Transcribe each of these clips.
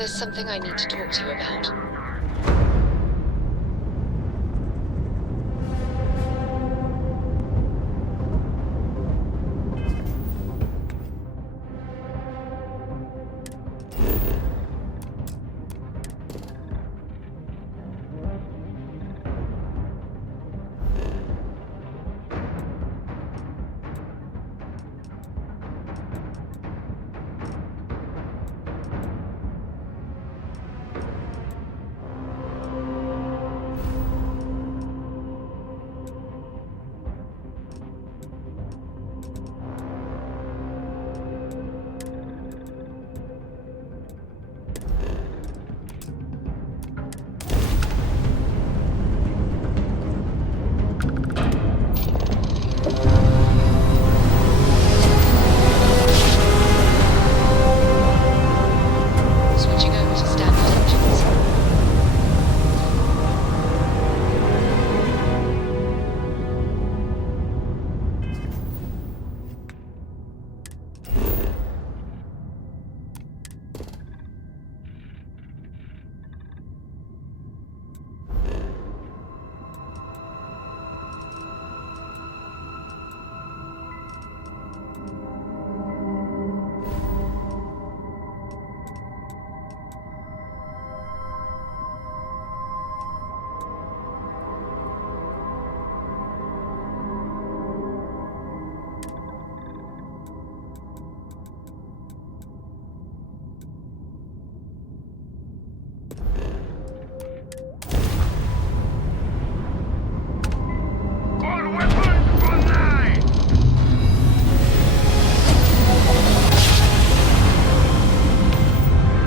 There's something I need to talk to you about. Switching over to standard engines.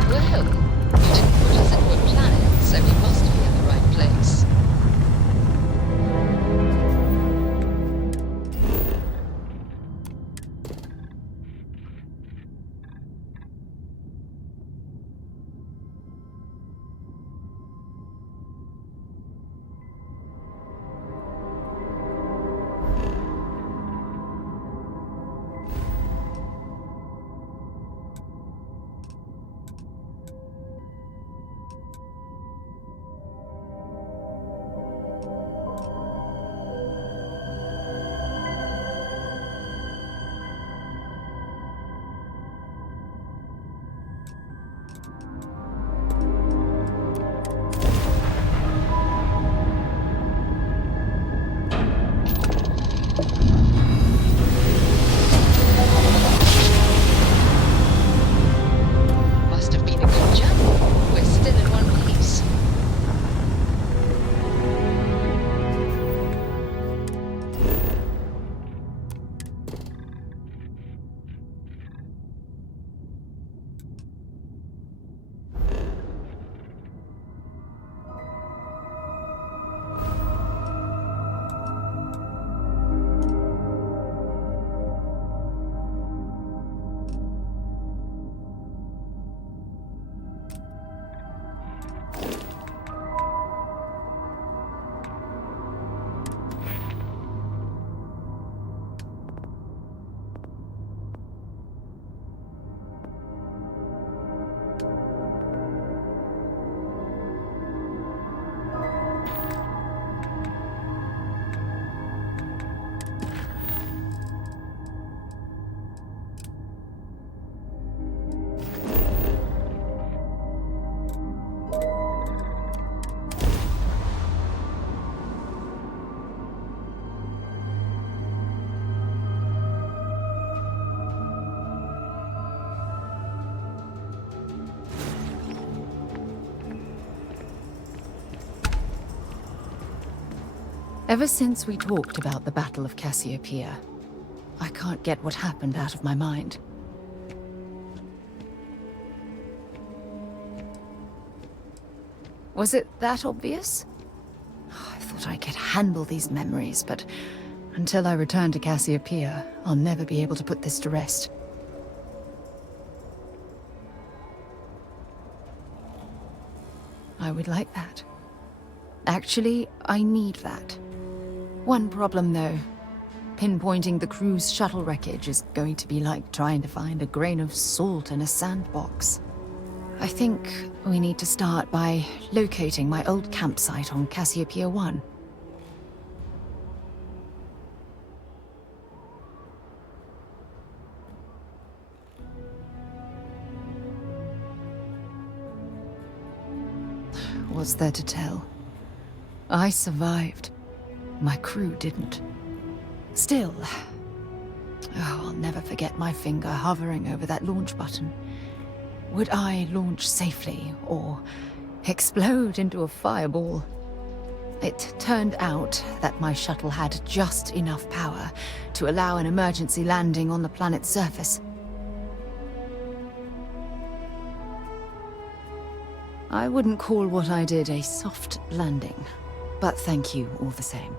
Well, you didn't put us into a planet, so we must be in the right place. Must have been a good jump. We're still in one piece. Ever since we talked about the Battle of Cassiopeia, I can't get what happened out of my mind. Was it that obvious? I thought I could handle these memories, but until I return to Cassiopeia, I'll never be able to put this to rest. I would like that. Actually, I need that. One problem, though. Pinpointing the crew's shuttle wreckage is going to be like trying to find a grain of salt in a sandbox. I think we need to start by locating my old campsite on Cassiopeia 1. What's there to tell? I survived. My crew didn't. Still, I'll never forget my finger hovering over that launch button. Would I launch safely, or explode into a fireball? It turned out that my shuttle had just enough power to allow an emergency landing on the planet's surface. I wouldn't call what I did a soft landing, but thank you all the same.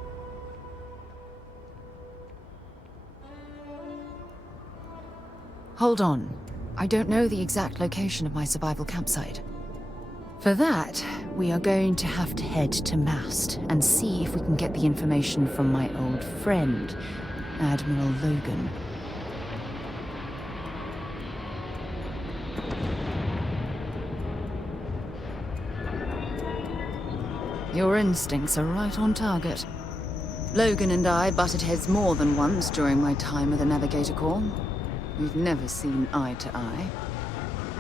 Hold on. I don't know the exact location of my survival campsite. For that, we are going to have to head to Mast and see if we can get the information from my old friend, Admiral Logan. Your instincts are right on target. Logan and I butted heads more than once during my time with the Navigator Corps. We've never seen eye to eye.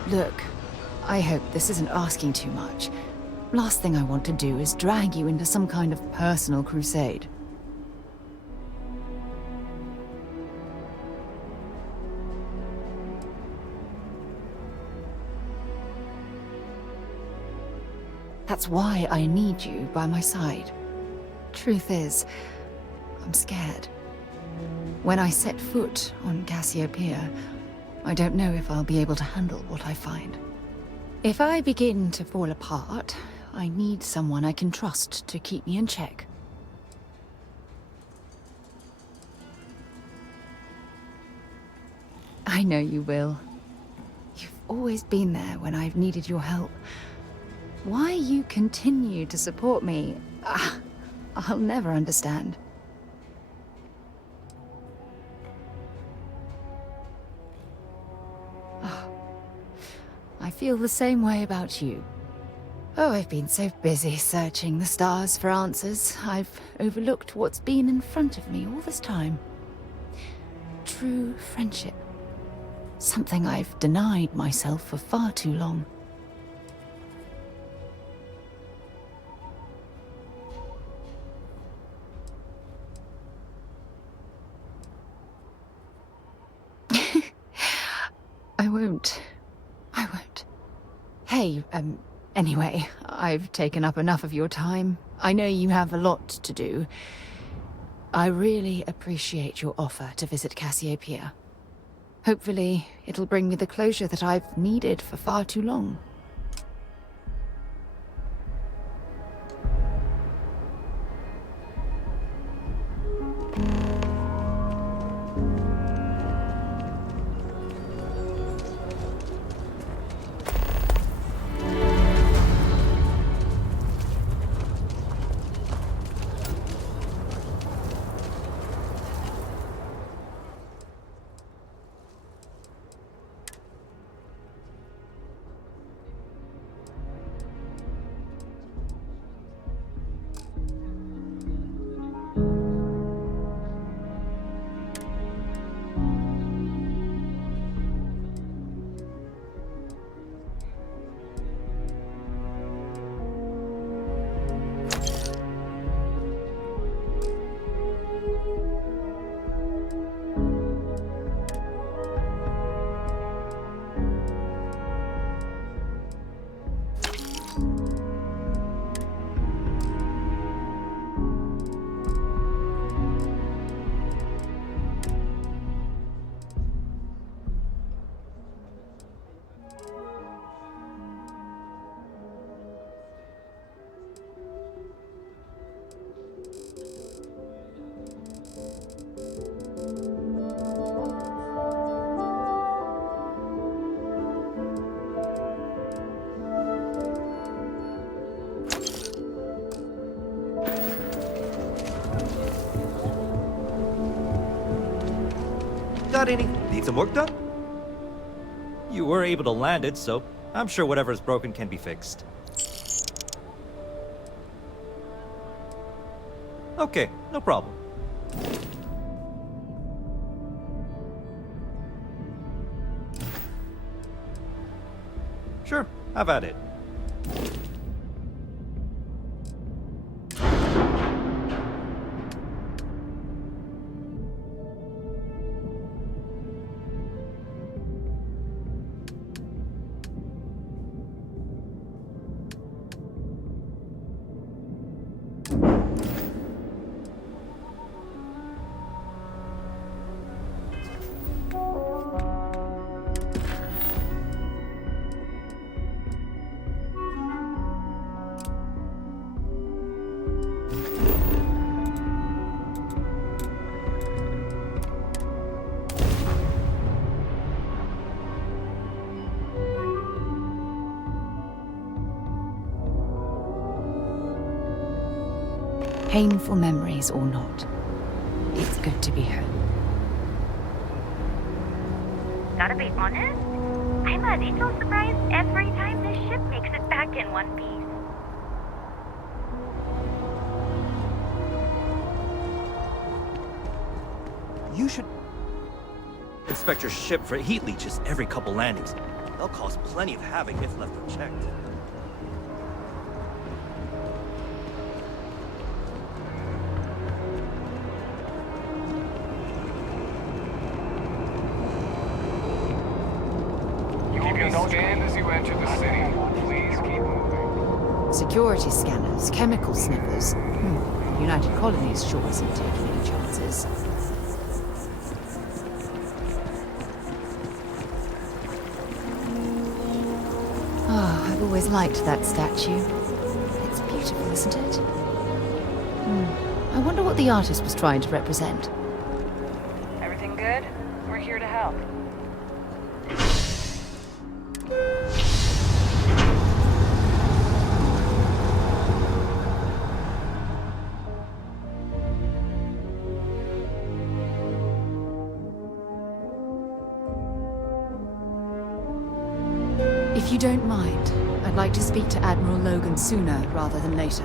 Look, I hope this isn't asking too much. Last thing I want to do is drag you into some kind of personal crusade. That's why I need you by my side. Truth is, I'm scared. When I set foot on Cassiopeia, I don't know if I'll be able to handle what I find. If I begin to fall apart, I need someone I can trust to keep me in check. I know you will. You've always been there when I've needed your help. Why you continue to support me, I'll never understand. I feel the same way about you. Oh, I've been so busy searching the stars for answers, I've overlooked what's been in front of me all this time. True friendship. Something I've denied myself for far too long. I won't. Hey, anyway, I've taken up enough of your time. I know you have a lot to do. I really appreciate your offer to visit Cassiopeia. Hopefully, it'll bring me the closure that I've needed for far too long. Got any? Need some work done? You were able to land it, so I'm sure whatever is broken can be fixed. Okay, no problem. Sure, have at it. Painful memories or not, it's good to be home. Gotta be honest, I'm a little surprised every time this ship makes it back in one piece. You should inspect your ship for heat leeches every couple landings. They'll cause plenty of havoc if left unchecked. Keep your scanned as you enter the city. Please keep moving. Security scanners, chemical sniffers. The United Colonies sure isn't taking any chances. Ah, I've always liked that statue. It's beautiful, isn't it? I wonder what the artist was trying to represent. Everything good? We're here to help. If you don't mind, I'd like to speak to Admiral Logan sooner rather than later.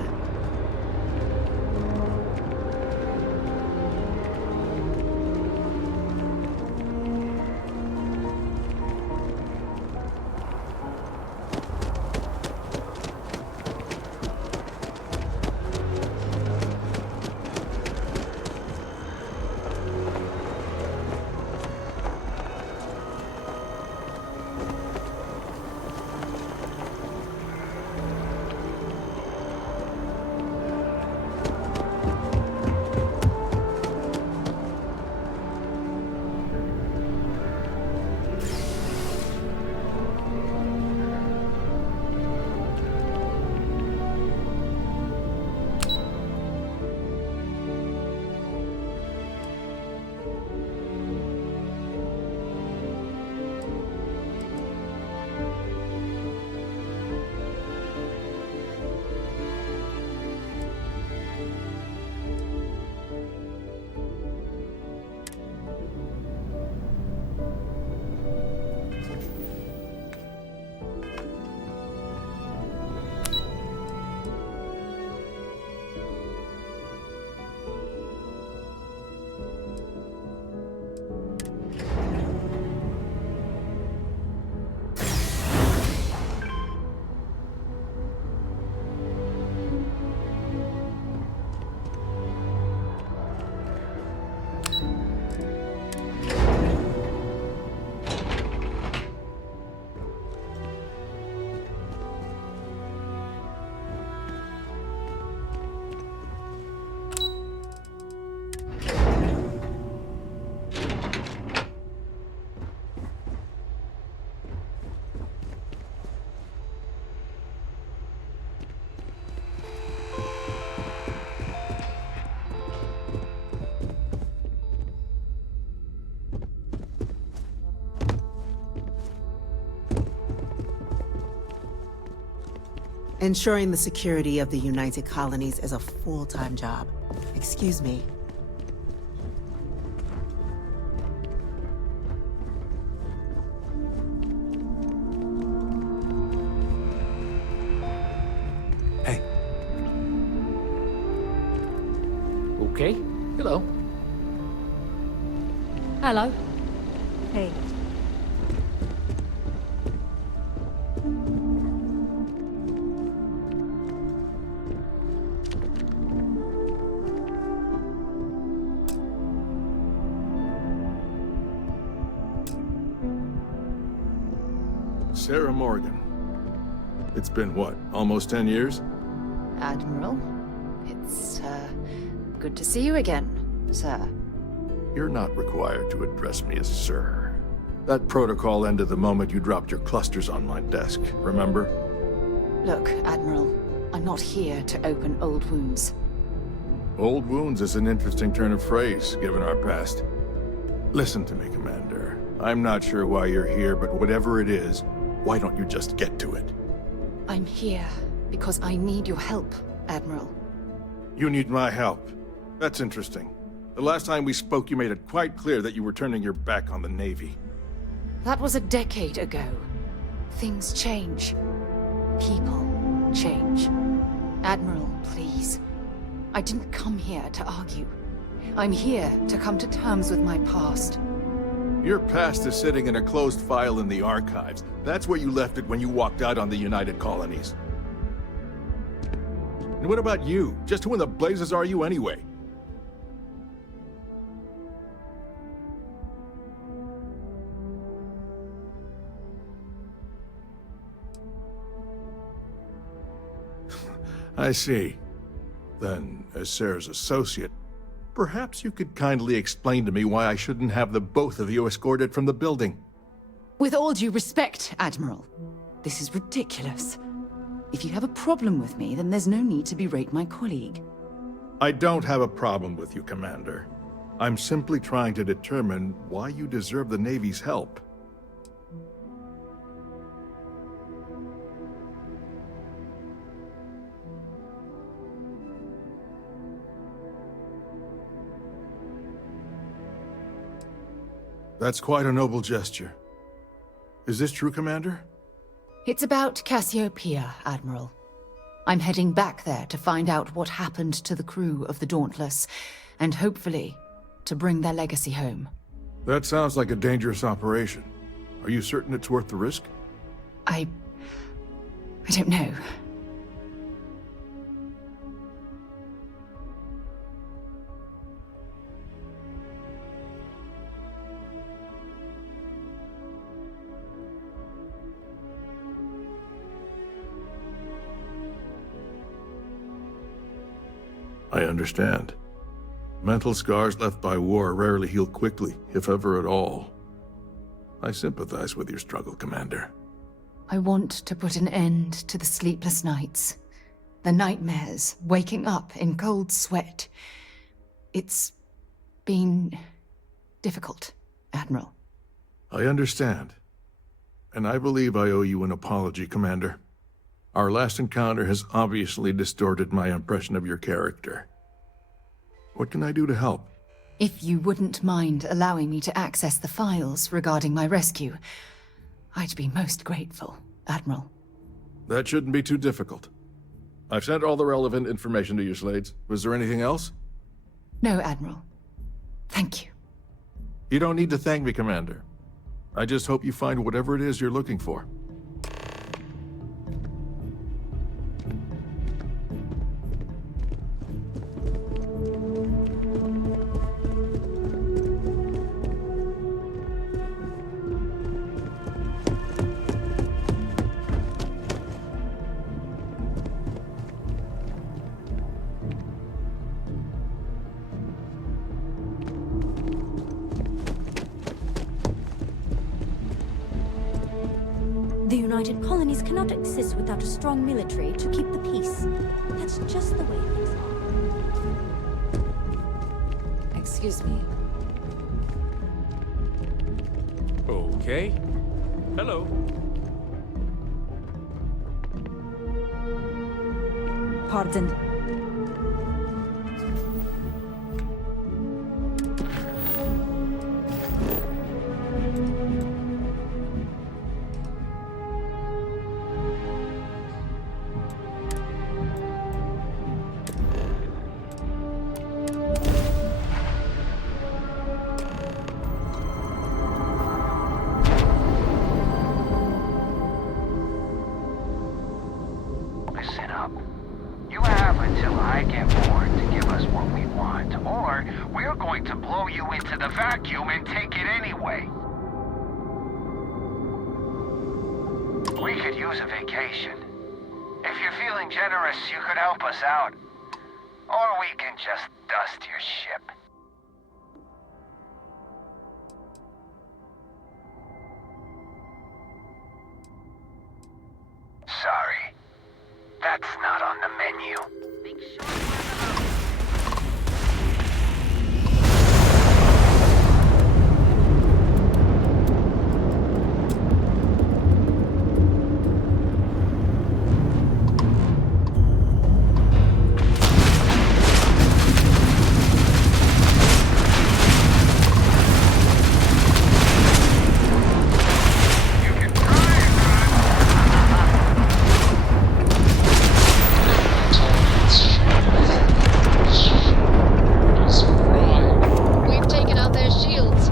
Ensuring the security of the United Colonies is a full-time job. Excuse me. Hello. Hey. Sarah Morgan. It's been what, almost 10 years? Admiral, it's, good to see you again, sir. You're not required to address me as sir. That protocol ended the moment you dropped your clusters on my desk, remember? Look, Admiral, I'm not here to open old wounds. Old wounds is an interesting turn of phrase, given our past. Listen to me, Commander. I'm not sure why you're here, but whatever it is, why don't you just get to it? I'm here because I need your help, Admiral. You need my help. That's interesting. The last time we spoke, you made it quite clear that you were turning your back on the Navy. That was a decade ago. Things change. People change. Admiral, please. I didn't come here to argue. I'm here to come to terms with my past. Your past is sitting in a closed file in the archives. That's where you left it when you walked out on the United Colonies. And what about you? Just who in the blazes are you anyway? I see. Then, as Sarah's associate, perhaps you could kindly explain to me why I shouldn't have the both of you escorted from the building. With all due respect, Admiral, this is ridiculous. If you have a problem with me, then there's no need to berate my colleague. I don't have a problem with you, Commander. I'm simply trying to determine why you deserve the Navy's help. That's quite a noble gesture. Is this true, Commander? It's about Cassiopeia, Admiral. I'm heading back there to find out what happened to the crew of the Dauntless, and hopefully, to bring their legacy home. That sounds like a dangerous operation. Are you certain it's worth the risk? I don't know. I understand. Mental scars left by war rarely heal quickly, if ever at all. I sympathize with your struggle, Commander. I want to put an end to the sleepless nights, the nightmares, waking up in cold sweat. It's been difficult, Admiral. I understand. And I believe I owe you an apology, Commander. Our last encounter has obviously distorted my impression of your character. What can I do to help? If you wouldn't mind allowing me to access the files regarding my rescue, I'd be most grateful, Admiral. That shouldn't be too difficult. I've sent all the relevant information to you, Slades. Was there anything else? No, Admiral. Thank you. You don't need to thank me, Commander. I just hope you find whatever it is you're looking for. The United Colonies cannot exist without a strong military to keep the peace. That's just the way things are. Excuse me. Okay. Hello. Pardon. going to blow you into the vacuum and take it anyway. We could use a vacation. If you're feeling generous, you could help us out. Or we can just dust your ship. Sorry. That's not on the menu. Make sure we're alone. We've taken out their shields.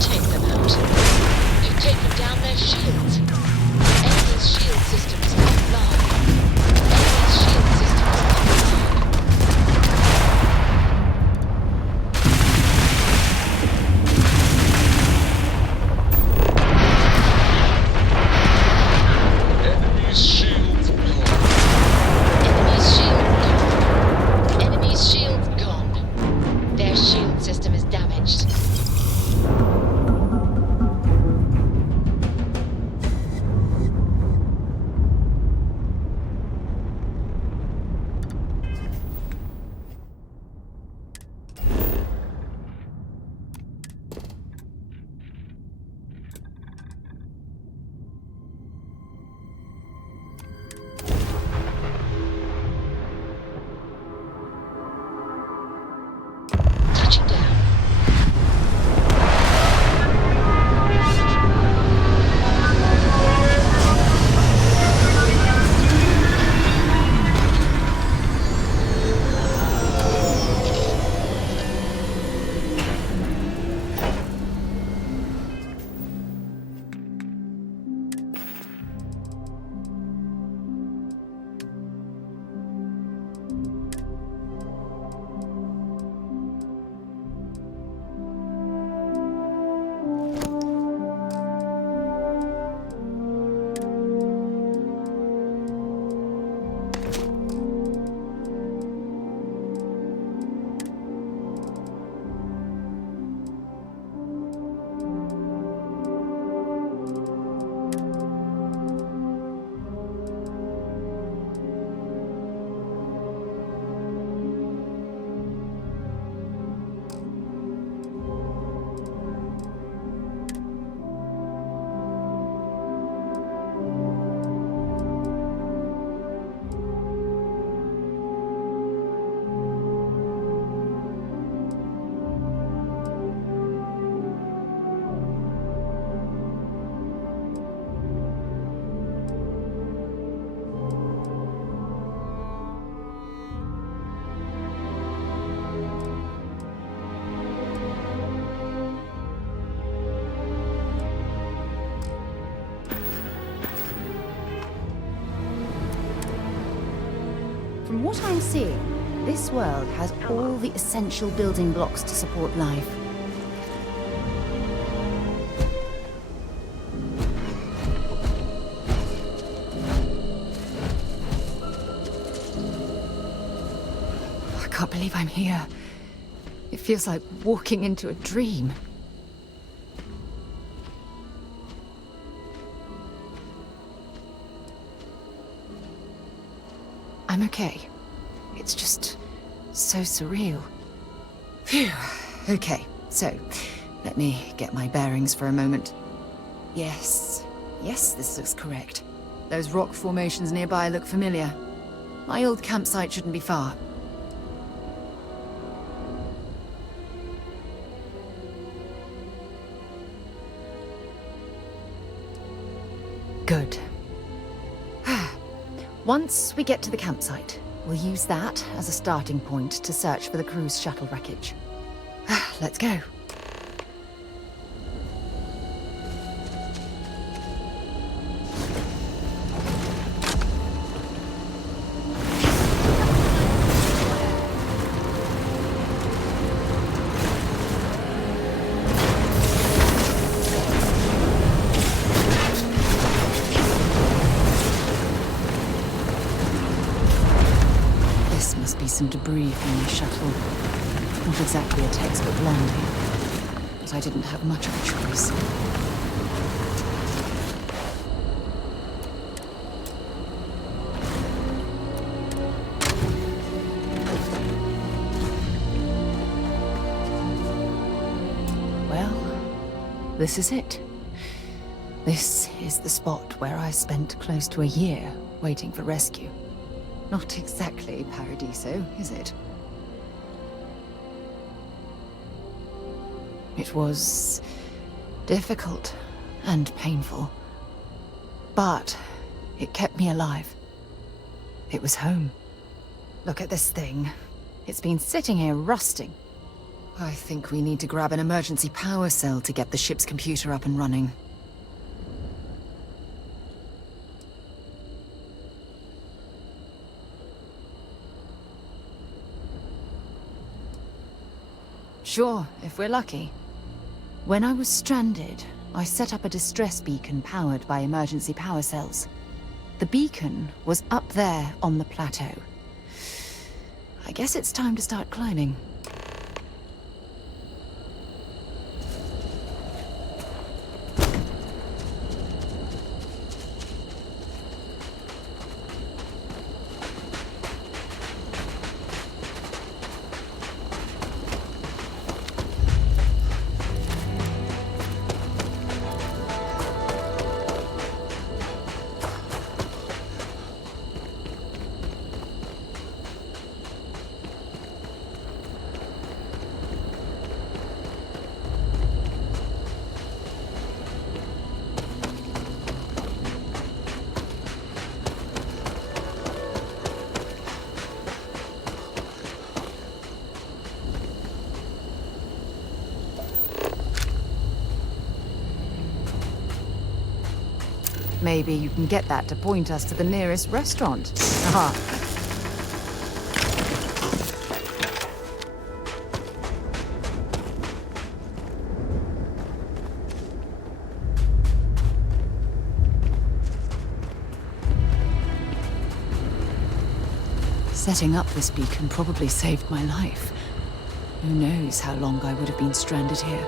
Take them out. You've taken down their shields. Enemy's shield system is offline. Enemy's shield system is offline. Enemy's shields gone. Enemy's shield gone. Enemy's shield gone. Their shield system is damaged. Touching down. From what I'm seeing, this world has all the essential building blocks to support life. I can't believe I'm here. It feels like walking into a dream. I'm okay. It's just so surreal. Phew. Okay, so let me get my bearings for a moment. Yes, this looks correct. Those rock formations nearby look familiar. My old campsite shouldn't be far. Good. Once we get to the campsite, we'll use that as a starting point to search for the crew's shuttle wreckage. Let's go. Some debris from the shuttle. Not exactly a textbook landing, but I didn't have much of a choice. Well, this is it. This is the spot where I spent close to a year waiting for rescue. Not exactly Paradiso, is it? It was difficult and painful, but it kept me alive. It was home. Look at this thing. It's been sitting here rusting. I think we need to grab an emergency power cell to get the ship's computer up and running. Sure, if we're lucky. When I was stranded, I set up a distress beacon powered by emergency power cells. The beacon was up there on the plateau. I guess it's time to start climbing. Maybe you can get that to point us to the nearest restaurant. Aha. Setting up this beacon probably saved my life. Who knows how long I would have been stranded here.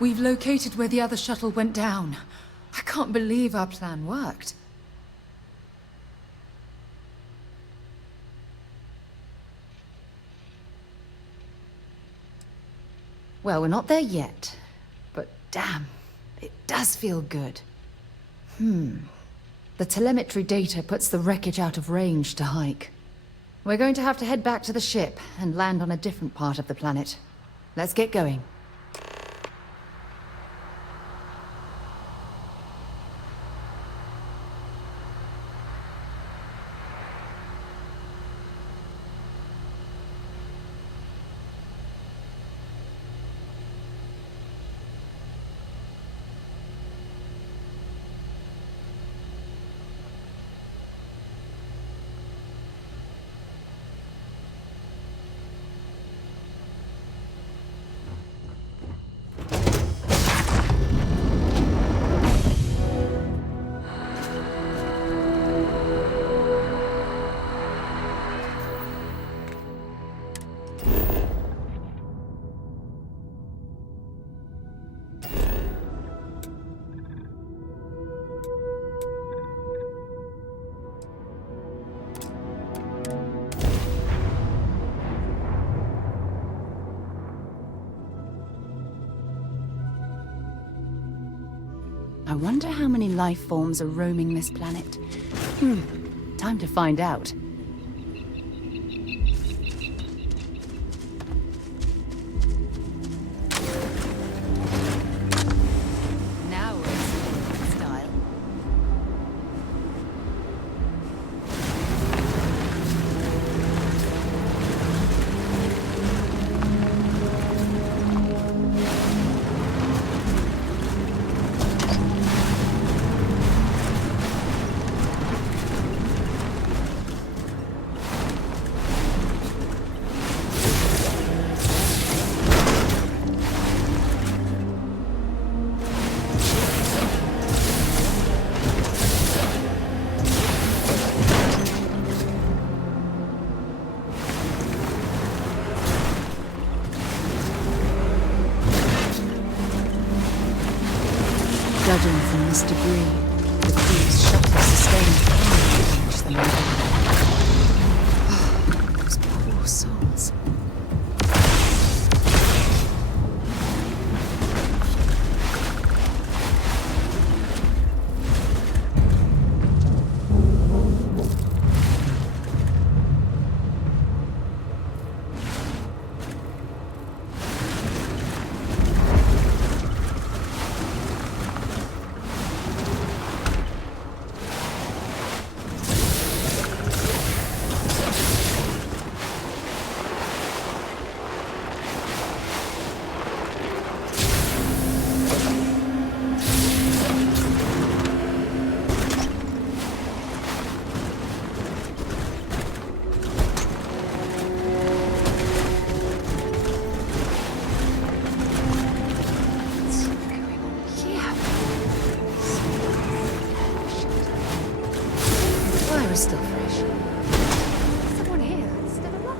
We've located where the other shuttle went down. I can't believe our plan worked. Well, we're not there yet. But damn, it does feel good. The telemetry data puts the wreckage out of range to hike. We're going to have to head back to the ship and land on a different part of the planet. Let's get going. I wonder how many life forms are roaming this planet. Time to find out. Now we're in style. Judging from this debris, the crew's shuttle sustained pain against the metal. Those poor souls. Still fresh. Someone here is still alive.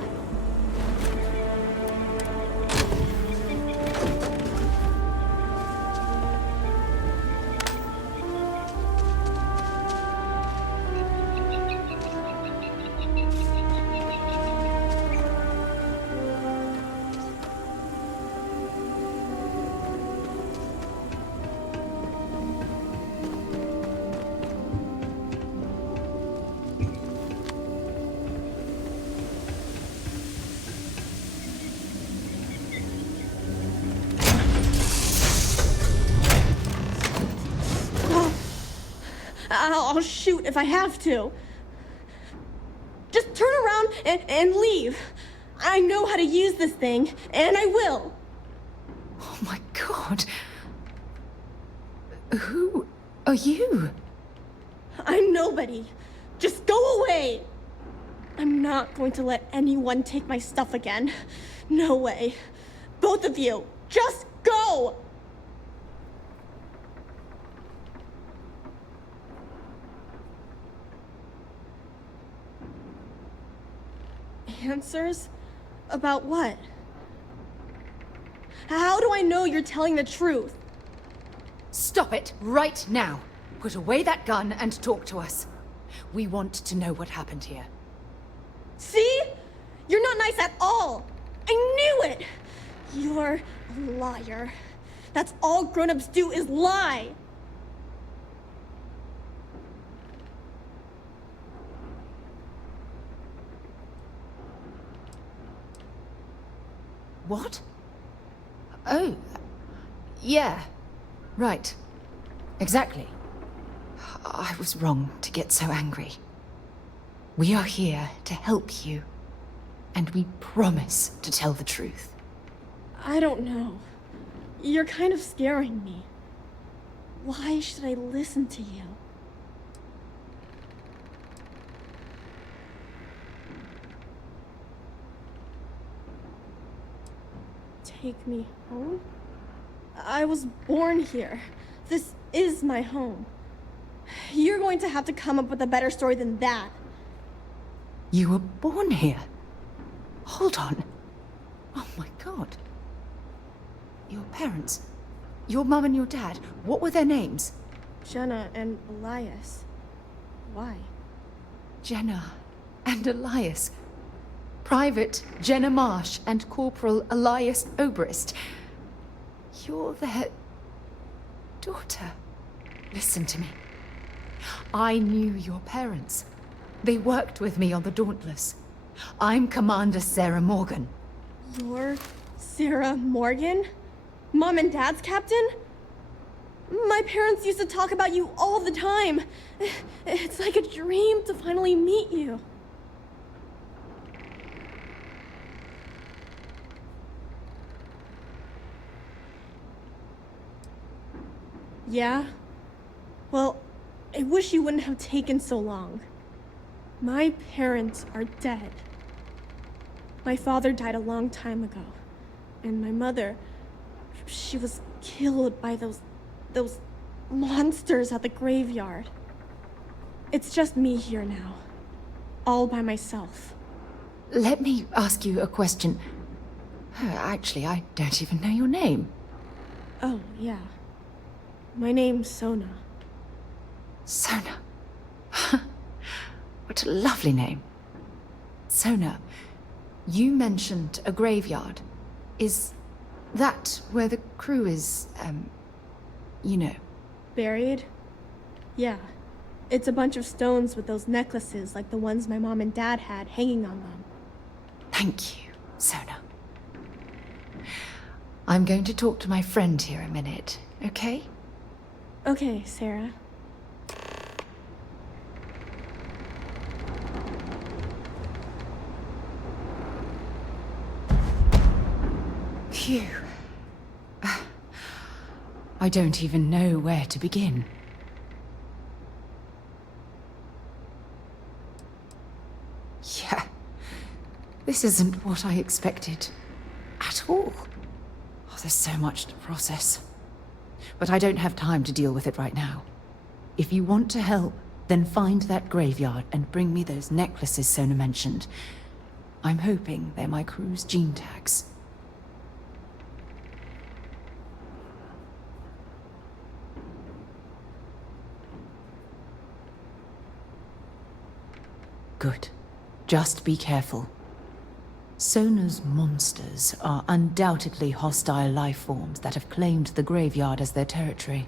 I'll shoot if I have to. Just turn around and leave. I know how to use this thing, and I will. Oh my god. Who are you? I'm nobody. Just go away. I'm not going to let anyone take my stuff again. No way. Both of you, just go! Answers? About what? How do I know you're telling the truth? Stop it right now. Put away that gun and talk to us. We want to know what happened here. See? You're not nice at all. I knew it. You're a liar. That's all grown-ups do is lie. What? Oh, yeah, right. Exactly. I was wrong to get so angry. We are here to help you, and we promise to tell the truth. I don't know. You're kind of scaring me. Why should I listen to you? Take me home? I was born here. This is my home. You're going to have to come up with a better story than that. You were born here? Hold on. Oh my god. Your parents, your mum and your dad, what were their names? Jenna and Elias. Why? Jenna and Elias. Private Jenna Marsh and Corporal Elias Obrist. You're their daughter. Listen to me. I knew your parents. They worked with me on the Dauntless. I'm Commander Sarah Morgan. You're Sarah Morgan? Mom and Dad's captain? My parents used to talk about you all the time. It's like a dream to finally meet you. Yeah? Well, I wish you wouldn't have taken so long. My parents are dead. My father died a long time ago. And my mother, she was killed by those monsters at the graveyard. It's just me here now. All by myself. Let me ask you a question. Actually, I don't even know your name. Oh, yeah. My name's Sona. Sona. What a lovely name. Sona, you mentioned a graveyard. Is that where the crew is, you know? Buried? Yeah. It's a bunch of stones with those necklaces like the ones my mom and dad had hanging on them. Thank you, Sona. I'm going to talk to my friend here a minute, okay? Okay, Sarah. Phew. I don't even know where to begin. Yeah. This isn't what I expected. At all. Oh, there's so much to process. But I don't have time to deal with it right now. If you want to help, then find that graveyard and bring me those necklaces Sona mentioned. I'm hoping they're my crew's gene tags. Good. Just be careful. Sona's monsters are undoubtedly hostile life forms that have claimed the graveyard as their territory.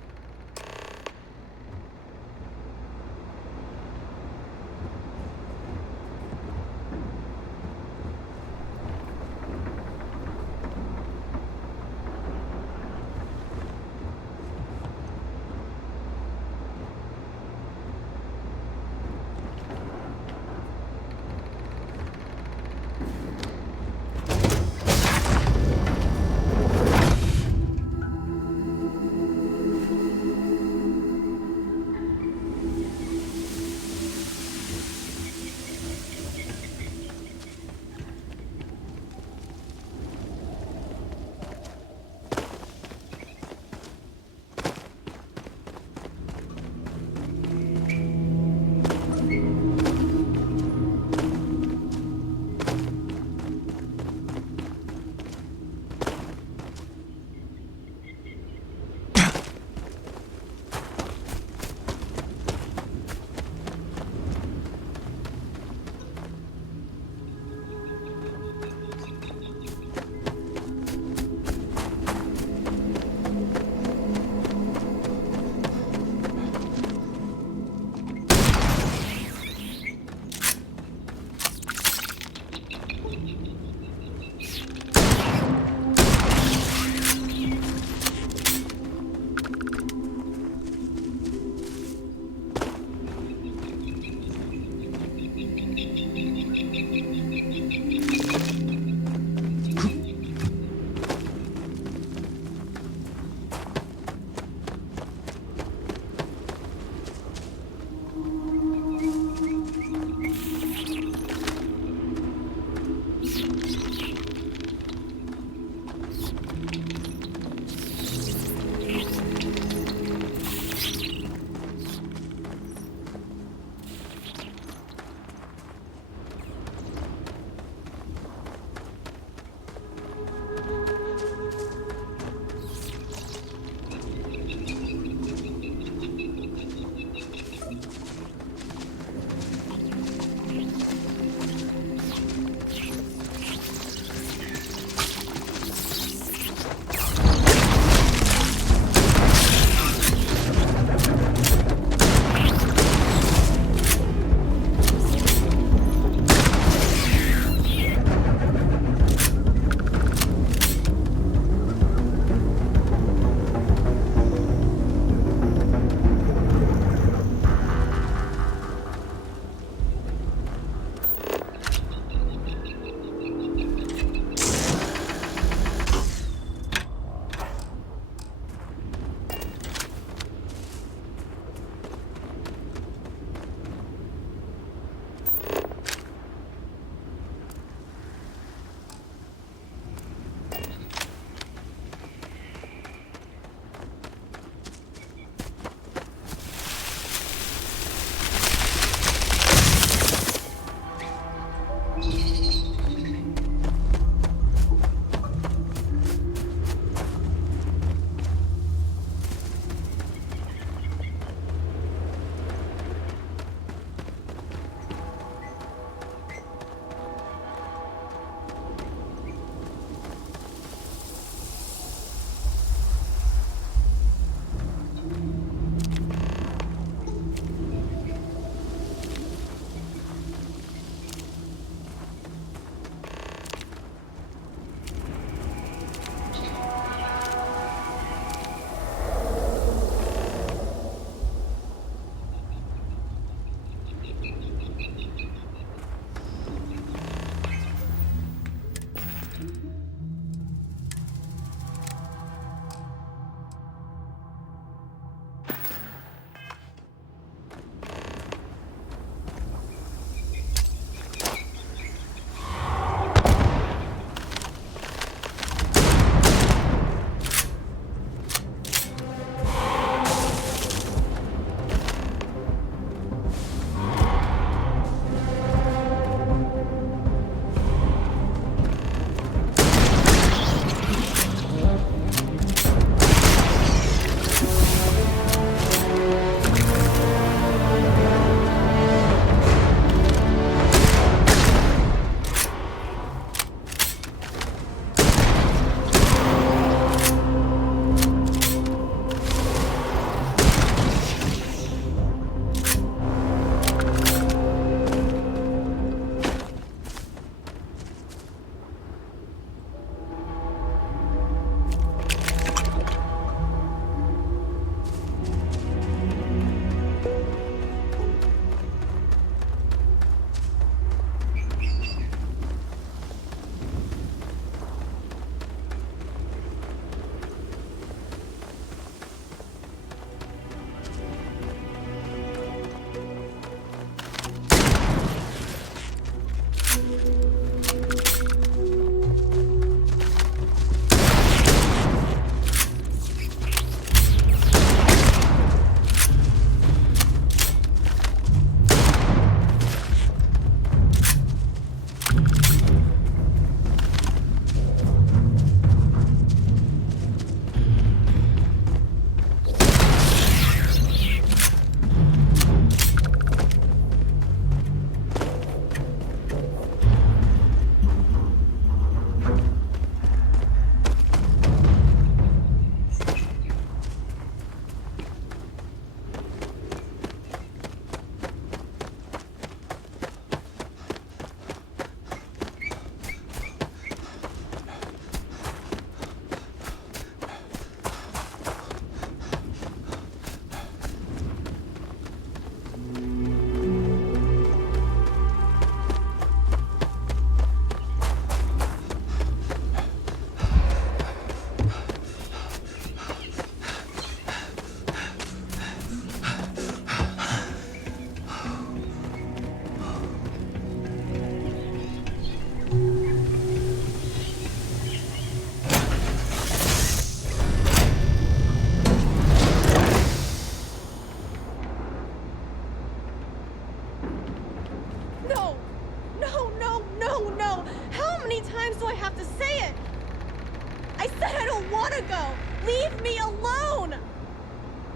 said I don't want to go! Leave me alone!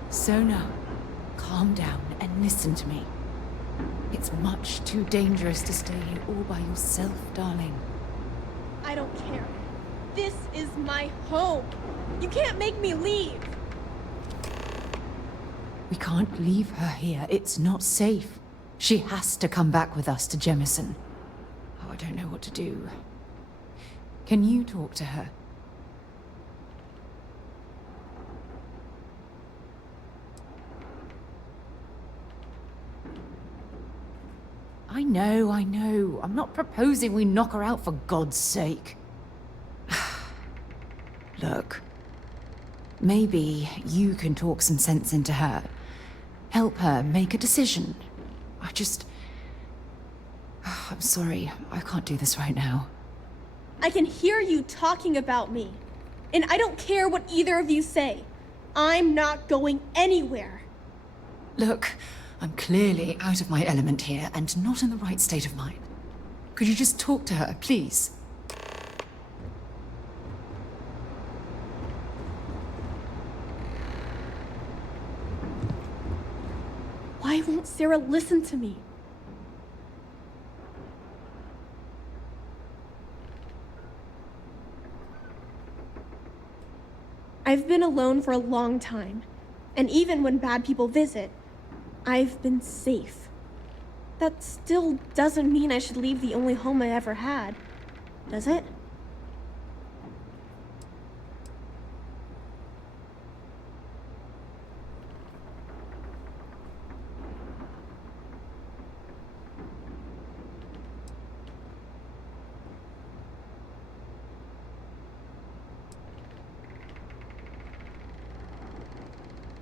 Sona, calm down and listen to me. It's much too dangerous to stay here all by yourself, darling. I don't care. This is my home. You can't make me leave. We can't leave her here. It's not safe. She has to come back with us to Jemison. Oh, I don't know what to do. Can you talk to her? I know. I'm not proposing we knock her out for God's sake. Look, maybe you can talk some sense into her. Help her make a decision. I'm sorry, I can't do this right now. I can hear you talking about me. And I don't care what either of you say. I'm not going anywhere. Look, I'm clearly out of my element here and not in the right state of mind. Could you just talk to her, please? Why won't Sarah listen to me? I've been alone for a long time, and even when bad people visit, I've been safe. That still doesn't mean I should leave the only home I ever had, does it?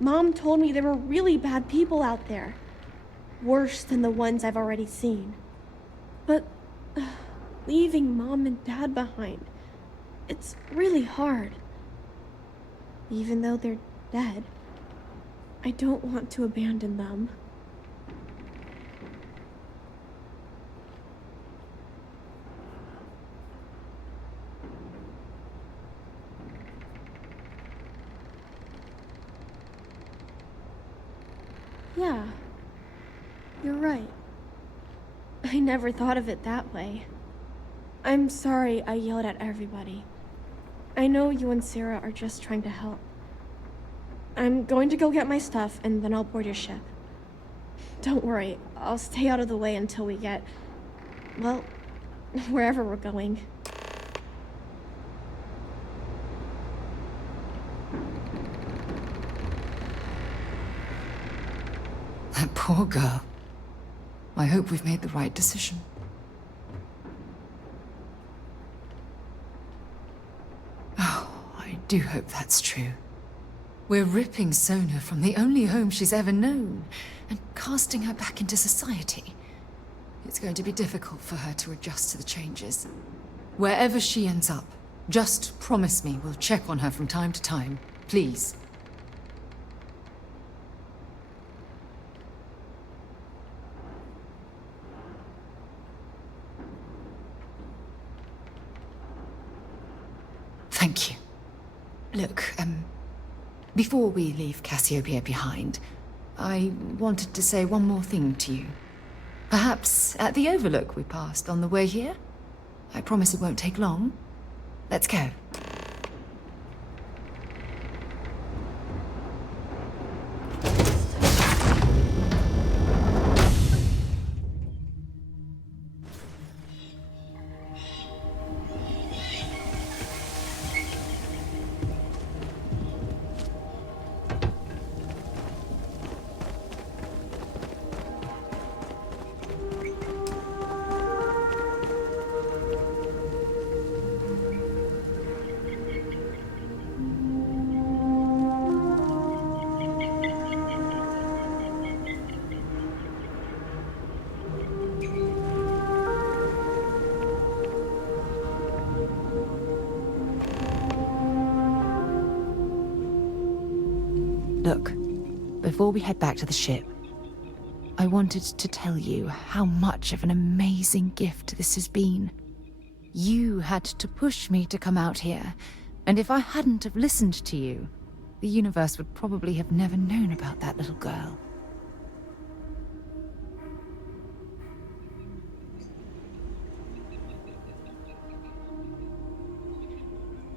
Mom told me there were really bad people out there. Worse than the ones I've already seen. But leaving Mom and Dad behind, it's really hard. Even though they're dead, I don't want to abandon them. Yeah, you're right. I never thought of it that way. I'm sorry I yelled at everybody. I know you and Sarah are just trying to help. I'm going to go get my stuff and then I'll board your ship. Don't worry, I'll stay out of the way until we get, well, wherever we're going. That poor girl. I hope we've made the right decision. Oh, I do hope that's true. We're ripping Sona from the only home she's ever known and casting her back into society. It's going to be difficult for her to adjust to the changes. Wherever she ends up, just promise me we'll check on her from time to time, please. Thank you. Look, before we leave Cassiopeia behind, I wanted to say one more thing to you. Perhaps at the overlook we passed on the way here? I promise it won't take long. Let's go. Look, before we head back to the ship, I wanted to tell you how much of an amazing gift this has been. You had to push me to come out here, And if I hadn't have listened to you, the universe would probably have never known about that little girl.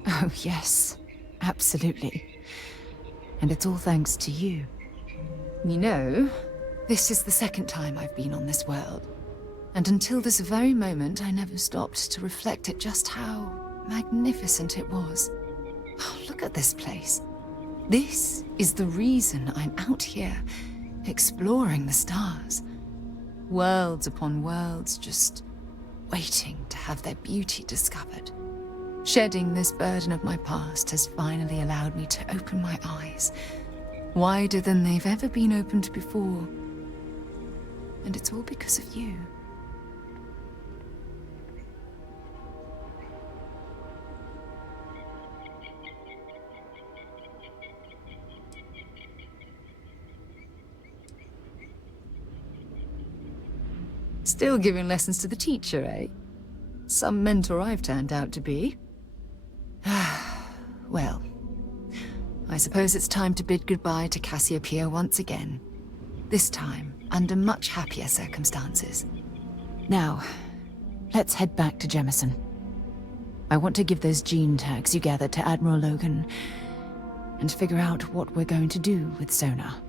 Oh, yes. Absolutely. And it's all thanks to you. You know, this is the second time I've been on this world. And until this very moment, I never stopped to reflect at just how magnificent it was. Oh, look at this place. This is the reason I'm out here, exploring the stars. Worlds upon worlds, just waiting to have their beauty discovered. Shedding this burden of my past has finally allowed me to open my eyes, wider than they've ever been opened before. And it's all because of you. Still giving lessons to the teacher, eh? Some mentor I've turned out to be. Well, I suppose it's time to bid goodbye to Cassiopeia once again. This time, under much happier circumstances. Now, let's head back to Jemison. I want to give those gene tags you gathered to Admiral Logan, and figure out what we're going to do with Sona.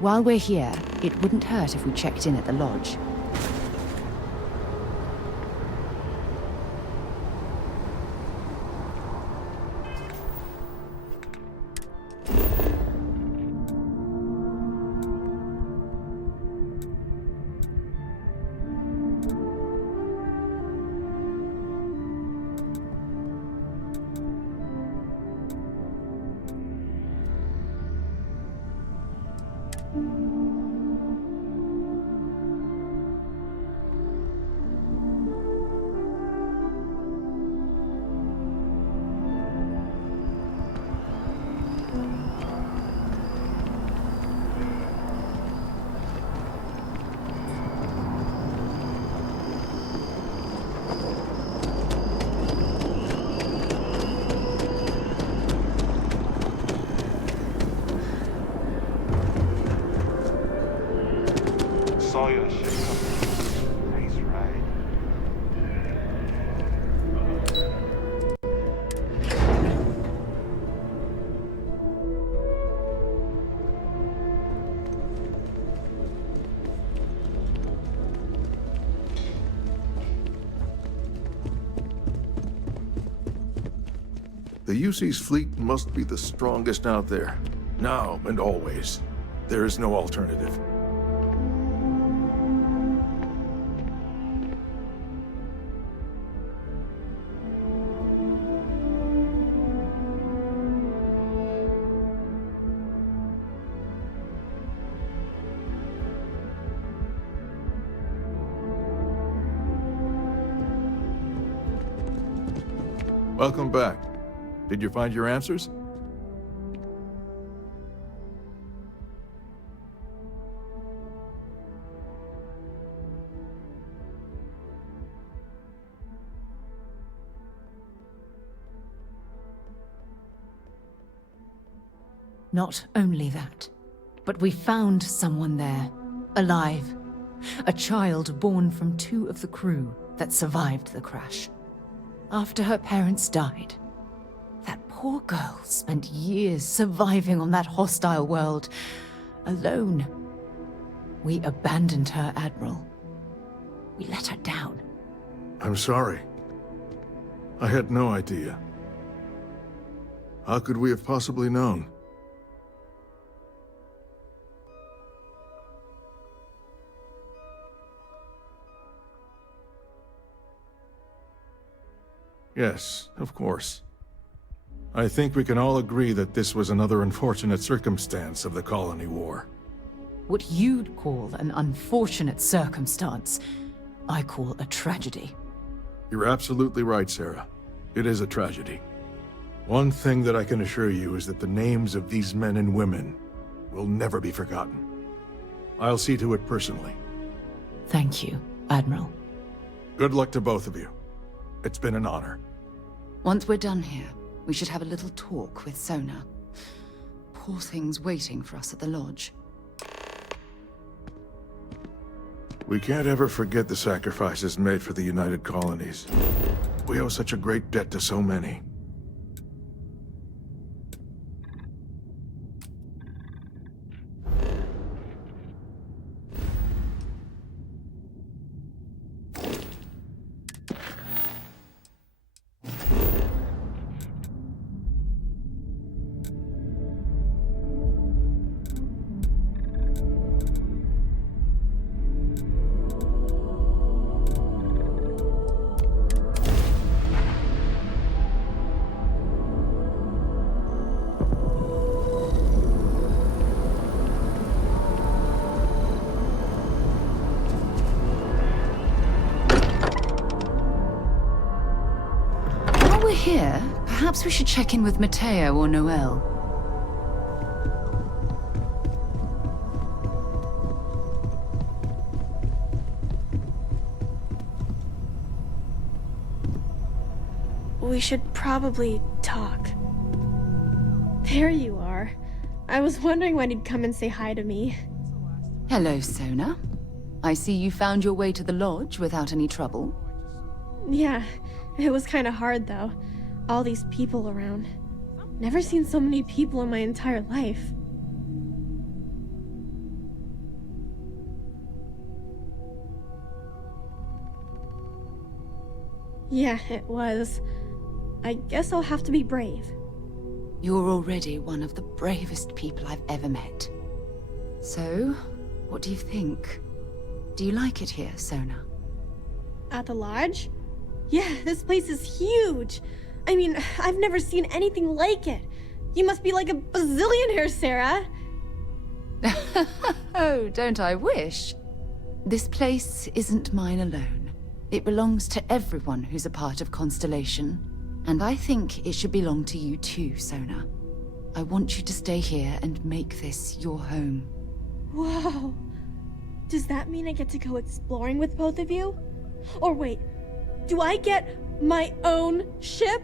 While we're here, it wouldn't hurt if we checked in at the lodge. Saw your ship coming. Nice ride. The UC's fleet must be the strongest out there. Now and always. There is no alternative. Welcome back. Did you find your answers? Not only that, but we found someone there, alive. A child born from 2 of the crew that survived the crash. After her parents died, that poor girl spent years surviving on that hostile world, alone. We abandoned her, Admiral. We let her down. I'm sorry. I had no idea. How could we have possibly known? Yes, of course. I think we can all agree that this was another unfortunate circumstance of the Colony War. What you'd call an unfortunate circumstance, I call a tragedy. You're absolutely right, Sarah. It is a tragedy. One thing that I can assure you is that the names of these men and women will never be forgotten. I'll see to it personally. Thank you, Admiral. Good luck to both of you. It's been an honor. Once we're done here, we should have a little talk with Sona. Poor thing's waiting for us at the lodge. We can't ever forget the sacrifices made for the United Colonies. We owe such a great debt to so many. Here, perhaps we should check in with Mateo or Noel. We should probably talk. There you are. I was wondering when he'd come and say hi to me. Hello, Sona. I see you found your way to the lodge without any trouble. Yeah, it was kind of hard though. All these people around. Never seen so many people in my entire life. Yeah, it was. I guess I'll have to be brave. You're already one of the bravest people I've ever met. So, what do you think? Do you like it here, Sona? At the lodge? Yeah, this place is huge. I mean, I've never seen anything like it. You must be like a bazillionaire, Sarah. Oh, don't I wish? This place isn't mine alone. It belongs to everyone who's a part of Constellation. And I think it should belong to you too, Sona. I want you to stay here and make this your home. Whoa. Does that mean I get to go exploring with both of you? Or wait, do I get my own ship?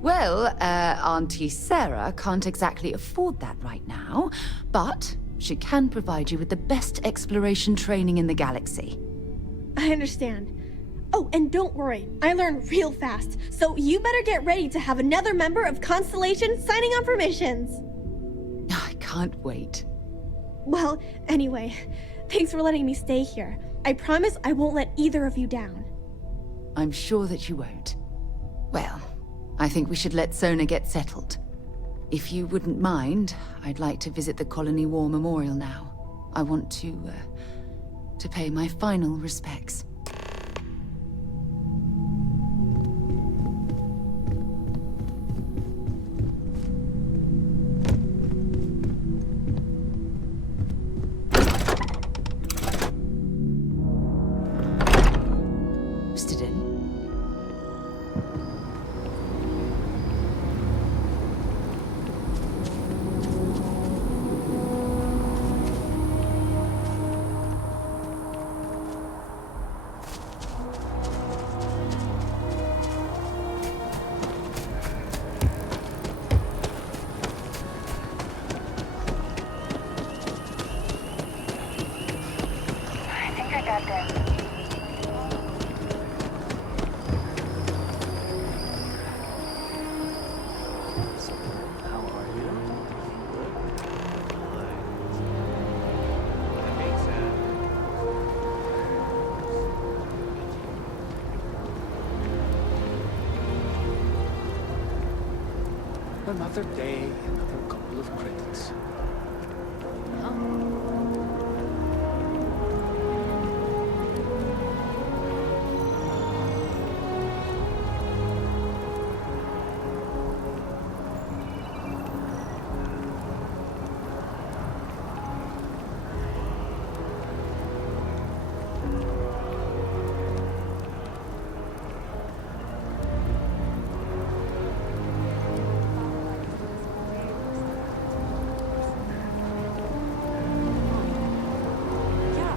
Well, Auntie Sarah can't exactly afford that right now, but she can provide you with the best exploration training in the galaxy. I understand. Oh, and don't worry, I learn real fast, so you better get ready to have another member of Constellation signing on for missions. I can't wait. Well, anyway, thanks for letting me stay here. I promise I won't let either of you down. I'm sure that you won't. Well, I think we should let Sona get settled. If you wouldn't mind, I'd like to visit the Colony War Memorial now. I want to pay my final respects. Another day, another couple of credits.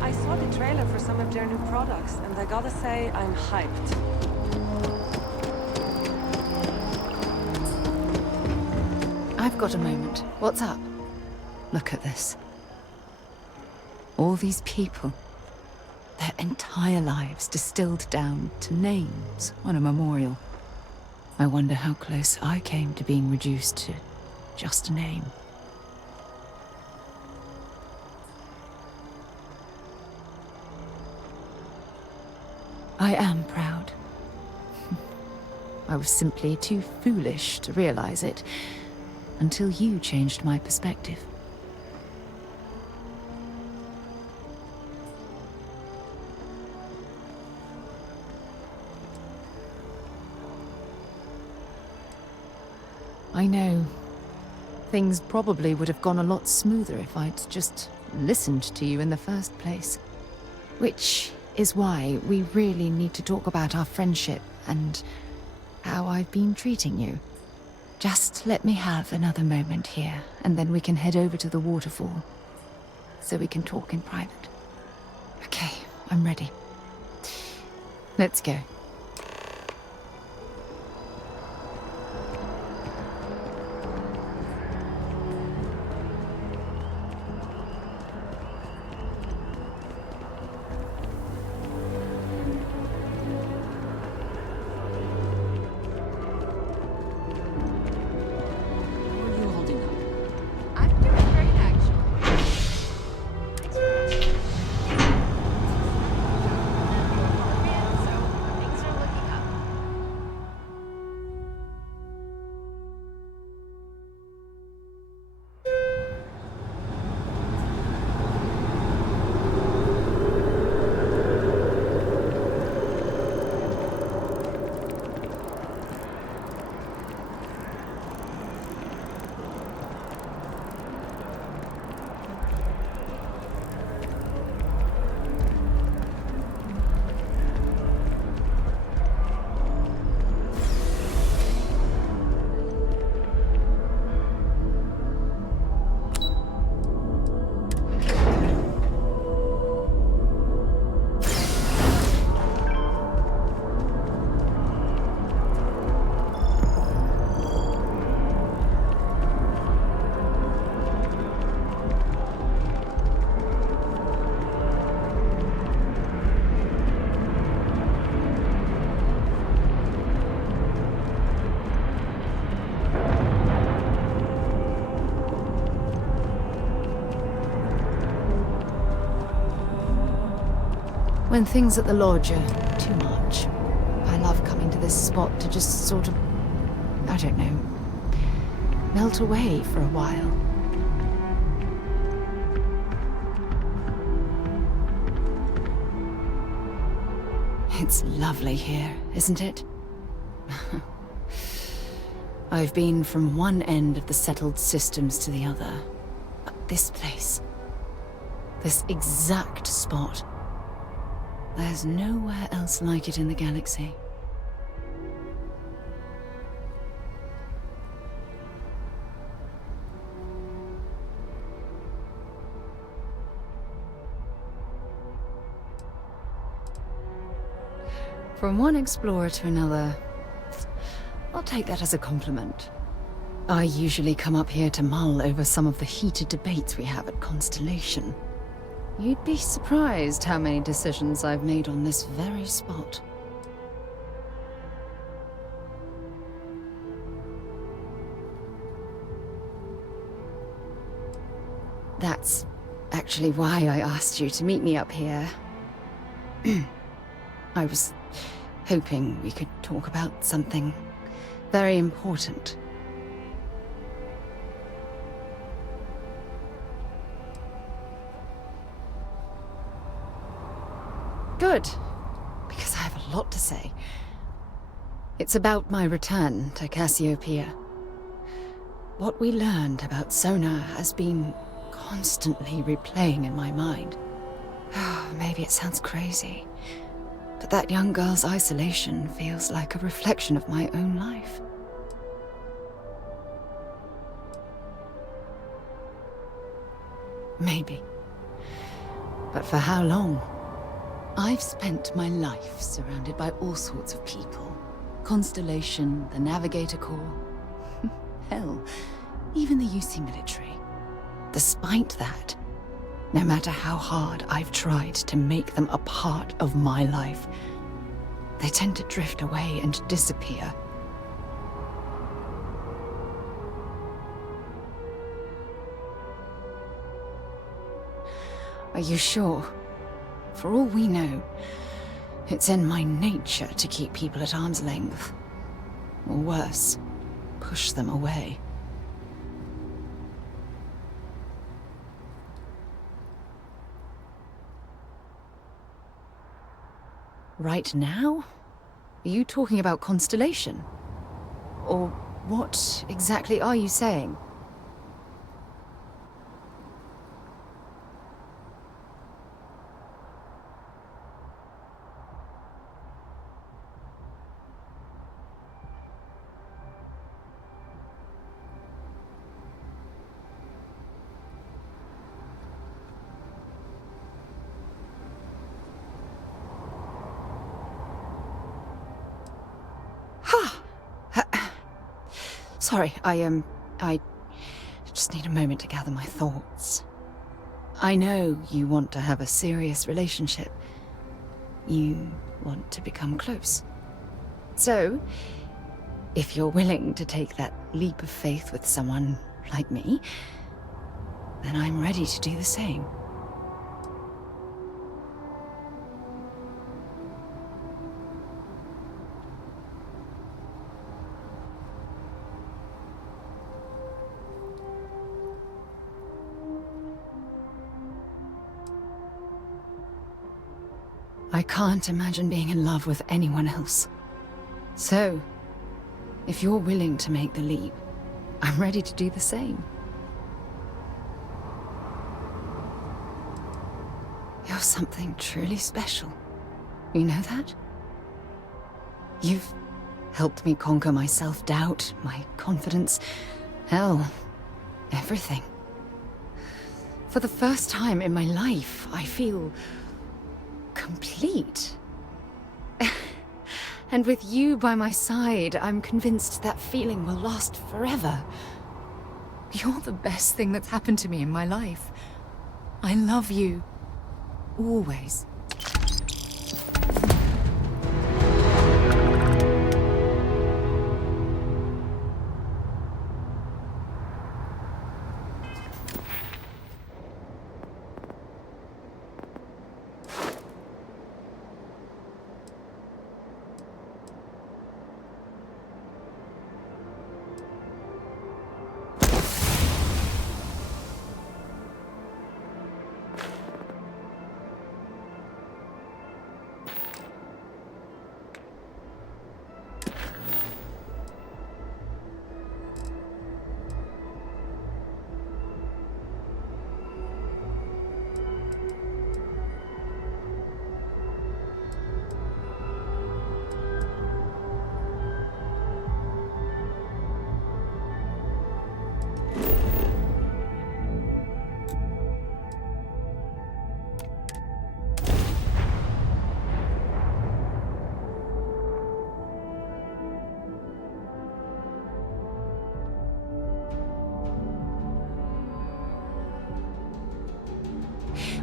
I saw the trailer for some of their new products, and I gotta say, I'm hyped. I've got a moment. What's up? Look at this. All these people. Their entire lives distilled down to names on a memorial. I wonder how close I came to being reduced to just a name. I am proud. I was simply too foolish to realize it until you changed my perspective. I know. Things probably would have gone a lot smoother if I'd just listened to you in the first place. Which is why we really need to talk about our friendship and how I've been treating you. Just let me have another moment here, and then we can head over to the waterfall, so we can talk in private. Okay, I'm ready. Let's go. When things at the lodge are too much, I love coming to this spot to just sort of, I don't know, melt away for a while. It's lovely here, isn't it? I've been from one end of the settled systems to the other. But this place, this exact spot, there's nowhere else like it in the galaxy. From one explorer to another, I'll take that as a compliment. I usually come up here to mull over some of the heated debates we have at Constellation. You'd be surprised how many decisions I've made on this very spot. That's actually why I asked you to meet me up here. I was hoping we could talk about something very important. Good, because I have a lot to say. It's about my return to Cassiopeia. What we learned about Sona has been constantly replaying in my mind. Maybe it sounds crazy, but that young girl's isolation feels like a reflection of my own life. Maybe. But for how long? I've spent my life surrounded by all sorts of people. Constellation, the Navigator Corps. Hell, even the UC military. Despite that, no matter how hard I've tried to make them a part of my life, they tend to drift away and disappear. Are you sure? For all we know, it's in my nature to keep people at arm's length. Or worse, push them away. Right now? Are you talking about Constellation? Or what exactly are you saying? Sorry, I just need a moment to gather my thoughts. I know you want to have a serious relationship. You want to become close. So, if you're willing to take that leap of faith with someone like me, then I'm ready to do the same. I can't imagine being in love with anyone else. So, if you're willing to make the leap, I'm ready to do the same. You're something truly special. You know that? You've helped me conquer my self-doubt, my confidence, hell, everything. For the first time in my life, I feel complete. And with you by my side, I'm convinced that feeling will last forever. You're the best thing that's happened to me in my life. I love you. Always.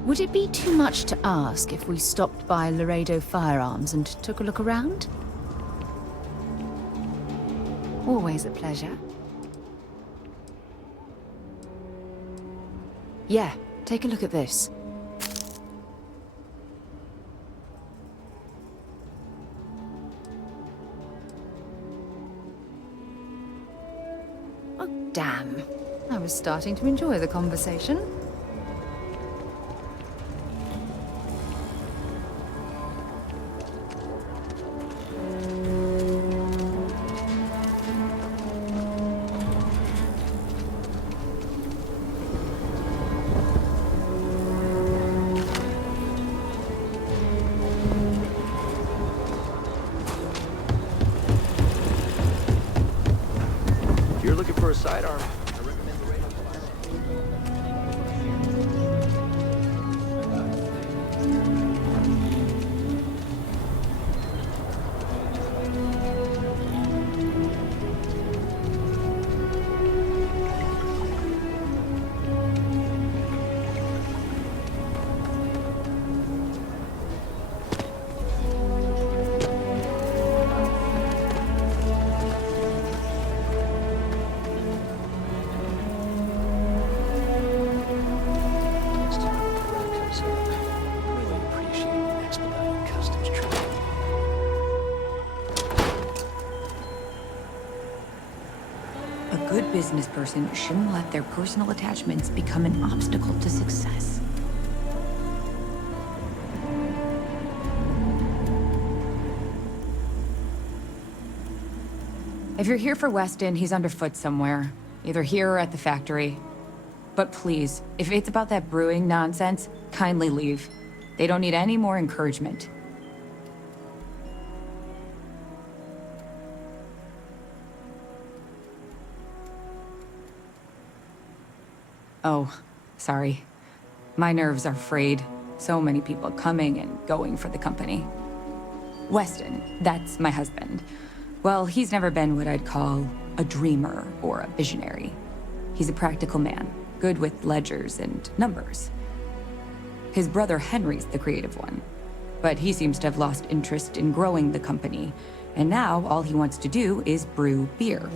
Would it be too much to ask if we stopped by Laredo Firearms and took a look around? Always a pleasure. Yeah, take a look at this. Oh, damn. I was starting to enjoy the conversation. sidearm. I recommend the radio class. A good business person shouldn't let their personal attachments become an obstacle to success. If you're here for Weston, he's underfoot somewhere. Either here or at the factory. But please, if it's about that brewing nonsense, kindly leave. They don't need any more encouragement. Oh, sorry. My nerves are frayed. So many people coming and going for the company. Weston, that's my husband. Well, he's never been what I'd call a dreamer or a visionary. He's a practical man, good with ledgers and numbers. His brother Henry's the creative one, but he seems to have lost interest in growing the company, and now all he wants to do is brew beer.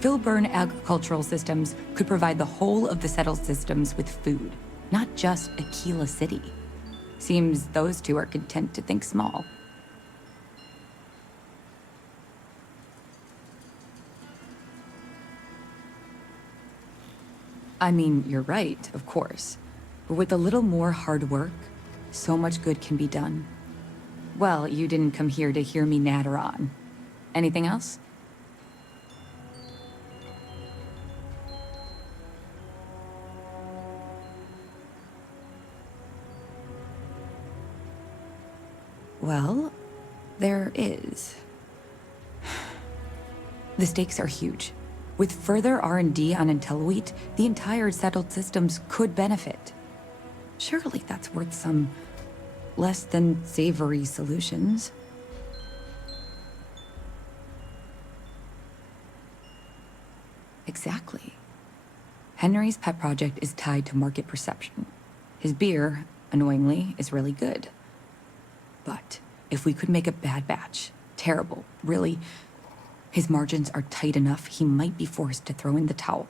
Filburn Agricultural Systems could provide the whole of the settled systems with food, not just Aquila City. Seems those two are content to think small. I mean, you're right, of course. But with a little more hard work, so much good can be done. Well, you didn't come here to hear me natter on. Anything else? Well, there is. The stakes are huge. With further R&D on IntelliWheat, the entire settled systems could benefit. Surely that's worth some less than savory solutions. Exactly. Henry's pet project is tied to market perception. His beer, annoyingly, is really good. But if we could make a bad batch, terrible, really, his margins are tight enough he might be forced to throw in the towel.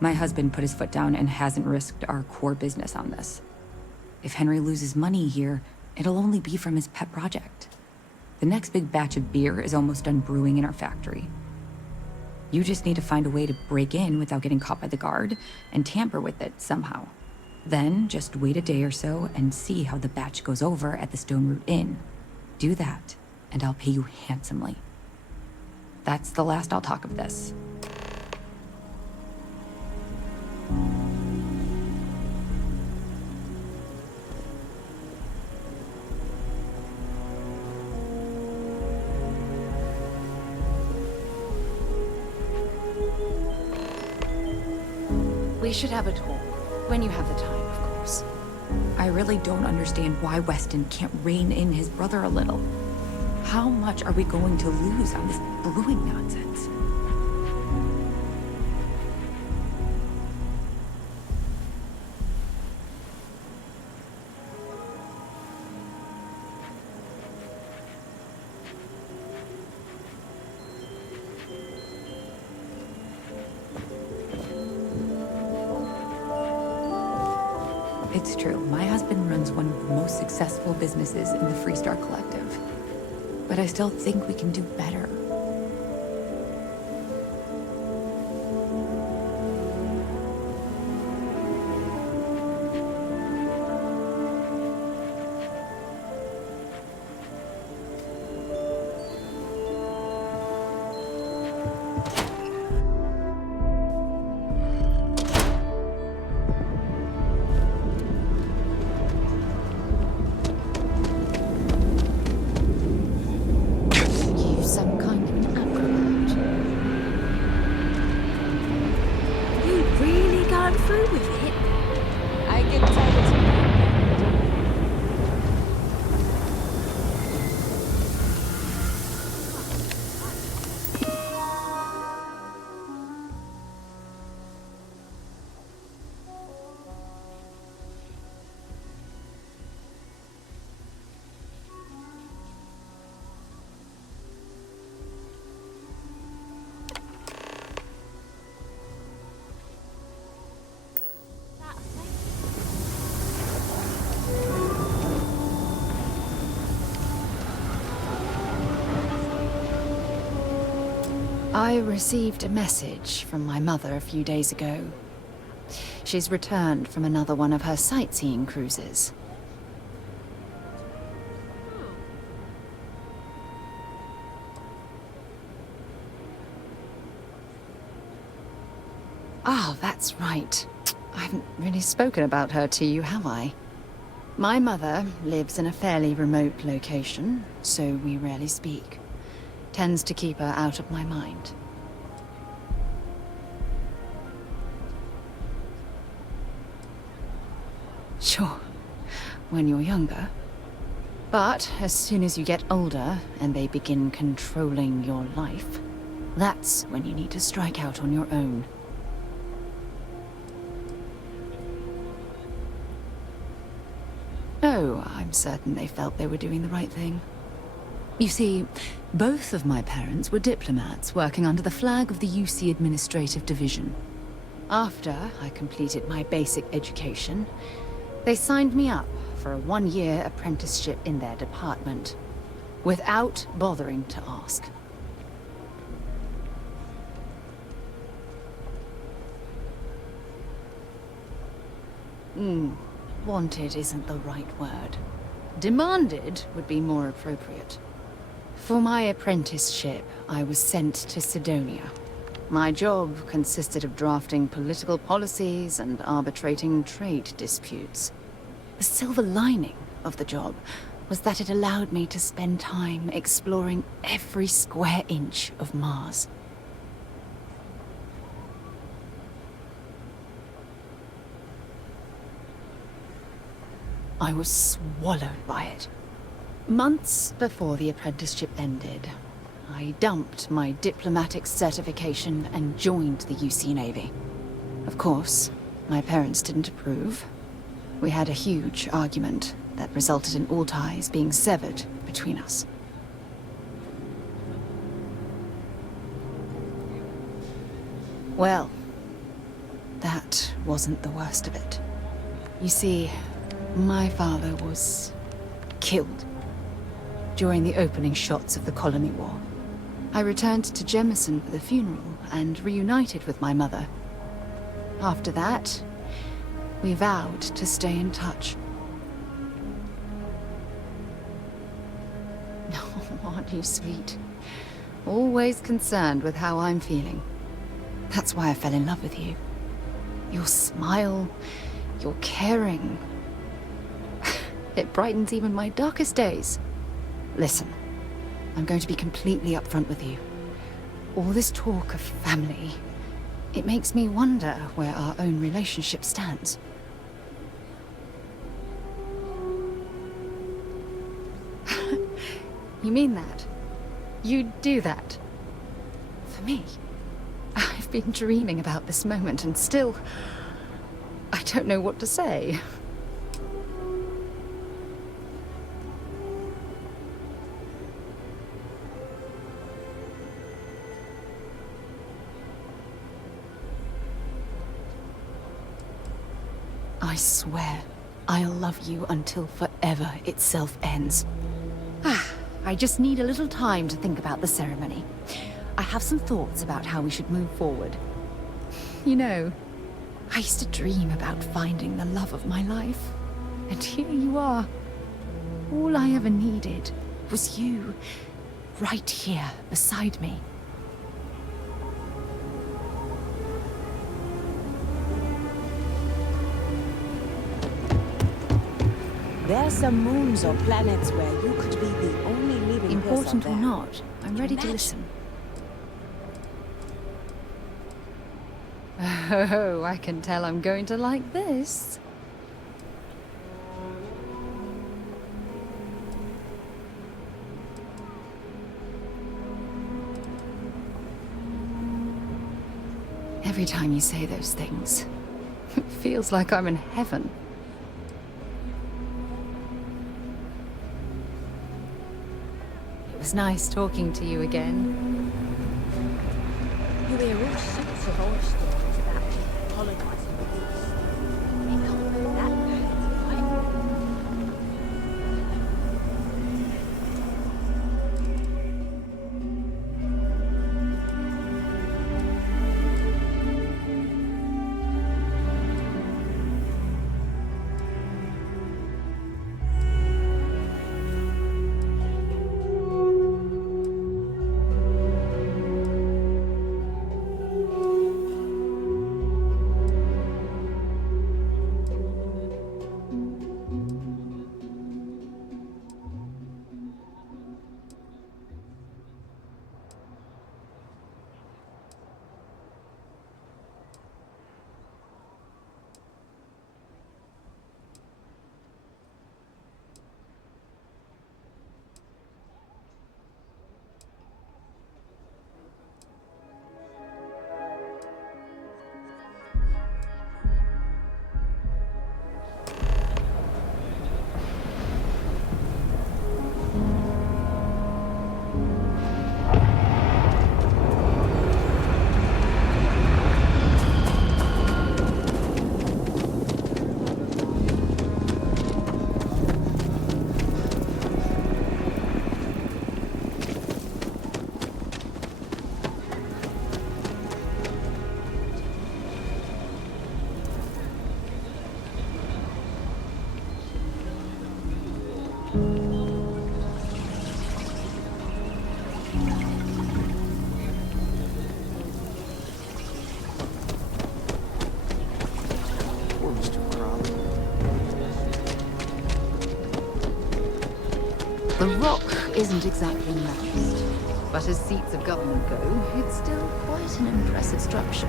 My husband put his foot down and hasn't risked our core business on this. If Henry loses money here, it'll only be from his pet project. The next big batch of beer is almost done brewing in our factory. You just need to find a way to break in without getting caught by the guard and tamper with it somehow. Then just wait a day or so and see how the batch goes over at the Stone Root Inn. Do that, and I'll pay you handsomely. That's the last I'll talk of this. We should have a talk. When you have the time, of course. I really don't understand why Weston can't rein in his brother a little. How much are we going to lose on this brewing nonsense? It's true. My husband runs one of the most successful businesses in the Freestar Collective. But I still think we can do better. I received a message from my mother a few days ago. She's returned from another one of her sightseeing cruises. Ah, that's right. I haven't really spoken about her to you, have I? My mother lives in a fairly remote location, so we rarely speak. Tends to keep her out of my mind. Sure, when you're younger. But as soon as you get older and they begin controlling your life, that's when you need to strike out on your own. Oh, I'm certain they felt they were doing the right thing. You see, both of my parents were diplomats working under the flag of the UC Administrative Division. After I completed my basic education, they signed me up for a one-year apprenticeship in their department, without bothering to ask. Wanted isn't the right word. Demanded would be more appropriate. For my apprenticeship, I was sent to Sidonia. My job consisted of drafting political policies and arbitrating trade disputes. The silver lining of the job was that it allowed me to spend time exploring every square inch of Mars. I was swallowed by it. Months before the apprenticeship ended, I dumped my diplomatic certification and joined the UC Navy. Of course, my parents didn't approve. We had a huge argument that resulted in all ties being severed between us. Well, that wasn't the worst of it. You see, my father was killed during the opening shots of the Colony War. I returned to Jemison for the funeral and reunited with my mother. After that, we vowed to stay in touch. Oh, aren't you sweet? Always concerned with how I'm feeling. That's why I fell in love with you. Your smile, your caring. It brightens even my darkest days. Listen, I'm going to be completely upfront with you. All this talk of family, it makes me wonder where our own relationship stands. You mean that? You'd do that? For me? I've been dreaming about this moment and still, I don't know what to say. I swear, I'll love you until forever itself ends. I just need a little time to think about the ceremony. I have some thoughts about how we should move forward. You know, I used to dream about finding the love of my life. And here you are. All I ever needed was you, right here beside me. There are some moons or planets where you could be the only living Important person or there. not, I'm ready to listen. Oh, I can tell I'm going to like this. Every time you say those things, it feels like I'm in heaven. It was nice talking to you again. You hear all sorts of horror stories about people colonizing the East. It can't be that bad, right? The Rock isn't exactly nice, but as seats of government go, it's still quite an impressive structure.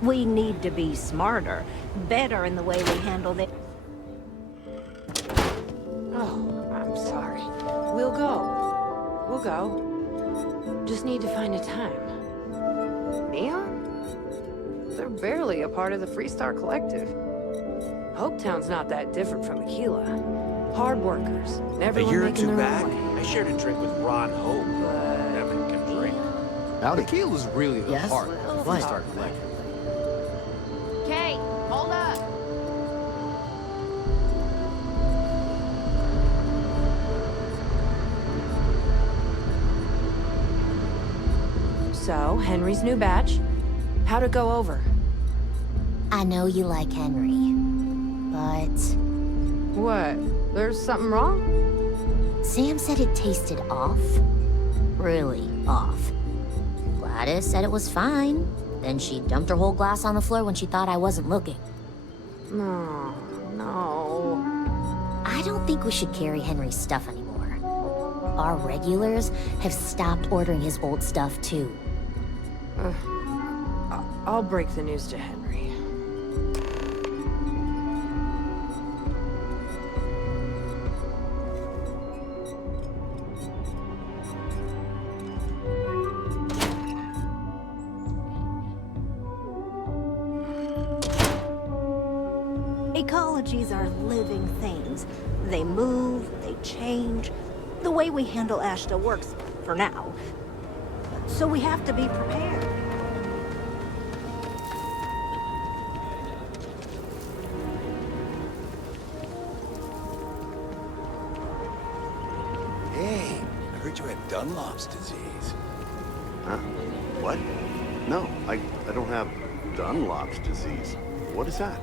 We need to be smarter, better in the way we handle this. Oh, I'm sorry. We'll go. We'll go. Just need to find a time. Neon? They're barely a part of the Freestar Collective. Hopetown's not that different from Aquila. Hard workers, never A year or making two their back, own way. I shared a drink with Ron Hope. Evan can drink. Howdy. Tequila's really the Yes? heart of the What? Freestar Collective. Kate, hold up! So, Henry's new batch. How'd it go over? I know you like Henry, but... What? There's something wrong? Sam said it tasted off. Really off. Gladys said it was fine. Then she dumped her whole glass on the floor when she thought I wasn't looking. No, no. I don't think we should carry Henry's stuff anymore. Our regulars have stopped ordering his old stuff, too. I'll break the news to Henry. Ecologies are living things. They move, they change. The way we handle Ashta works, for now. So we have to be prepared. Hey, I heard you had Dunlop's disease. Huh? What? No, I don't have Dunlop's disease. What is that?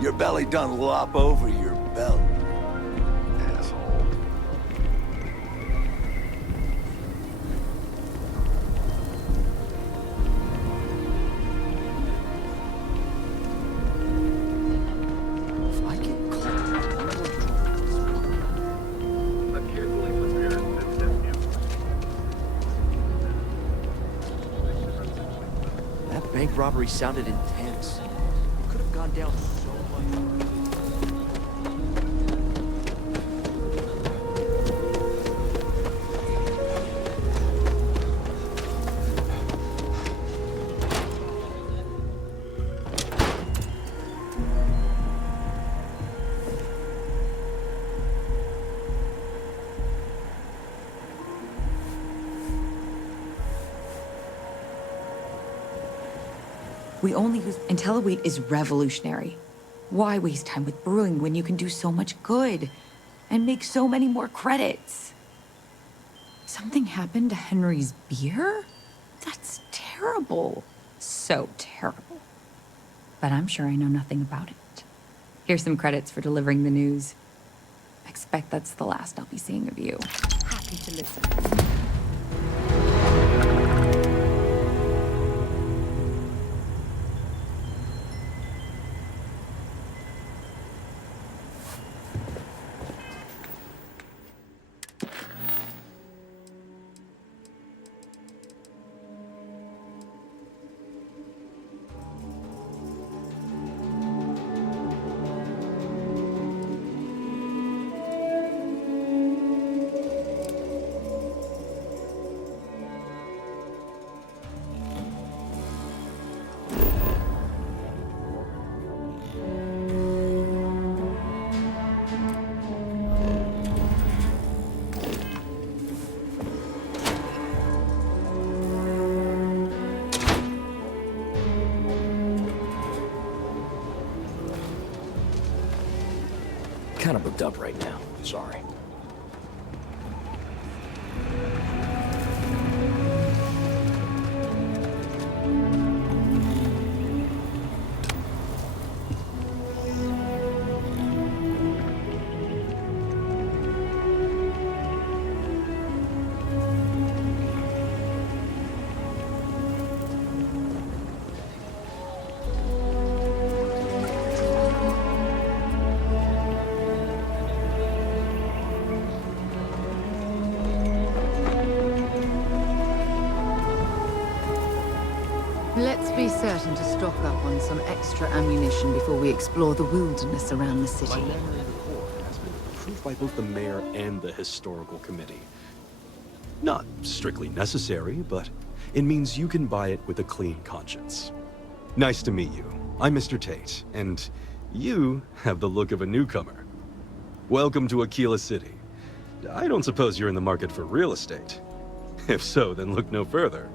Your belly done lop over your belt. Asshole. If I get caught, that bank robbery sounded intense. It could have gone down so much. We only use... IntelliWheat is revolutionary. Why waste time with brewing when you can do so much good and make so many more credits? Something happened to Henry's beer? That's terrible. So terrible. But I'm sure I know nothing about it. Here's some credits for delivering the news. Expect that's the last I'll be seeing of you. Happy to listen. Kind of booked up right now. Sorry. certain to stock up on some extra ammunition before we explore the wilderness around the city. My memory of the core has been approved by both the mayor and the historical committee. Not strictly necessary, but it means you can buy it with a clean conscience. Nice to meet you. I'm Mr. Tate, and you have the look of a newcomer. Welcome to Aquila City. I don't suppose you're in the market for real estate. If so, then look no further.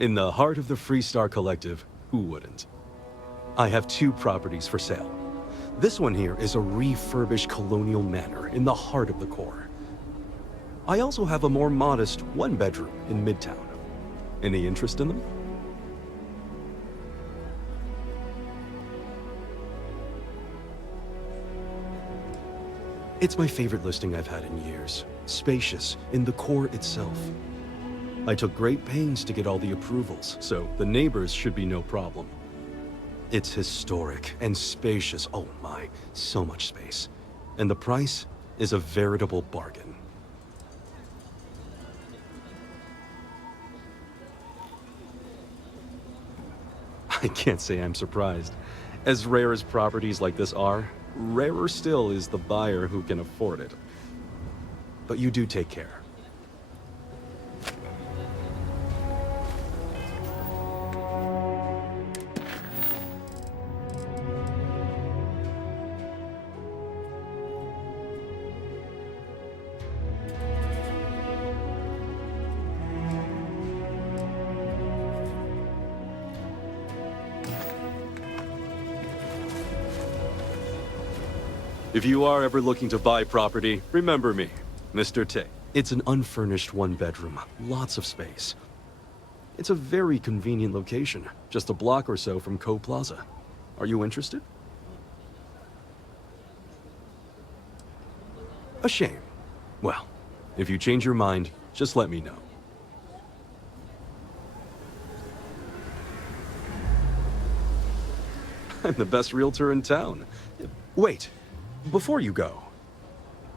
In the heart of the Freestar Collective, who wouldn't? I have 2 properties for sale. This one here is a refurbished colonial manor in the heart of the core. I also have a more modest 1-bedroom in Midtown. Any interest in them? It's my favorite listing I've had in years. Spacious in the core itself. I took great pains to get all the approvals, so the neighbors should be no problem. It's historic and spacious. Oh my, so much space. And the price is a veritable bargain. I can't say I'm surprised. As rare as properties like this are, rarer still is the buyer who can afford it. But you do take care. If you are ever looking to buy property, remember me, Mr. Tate. It's an unfurnished 1-bedroom, lots of space. It's a very convenient location, just a block or so from Co Plaza. Are you interested? A shame. Well, if you change your mind, just let me know. I'm the best realtor in town. Wait. Before you go,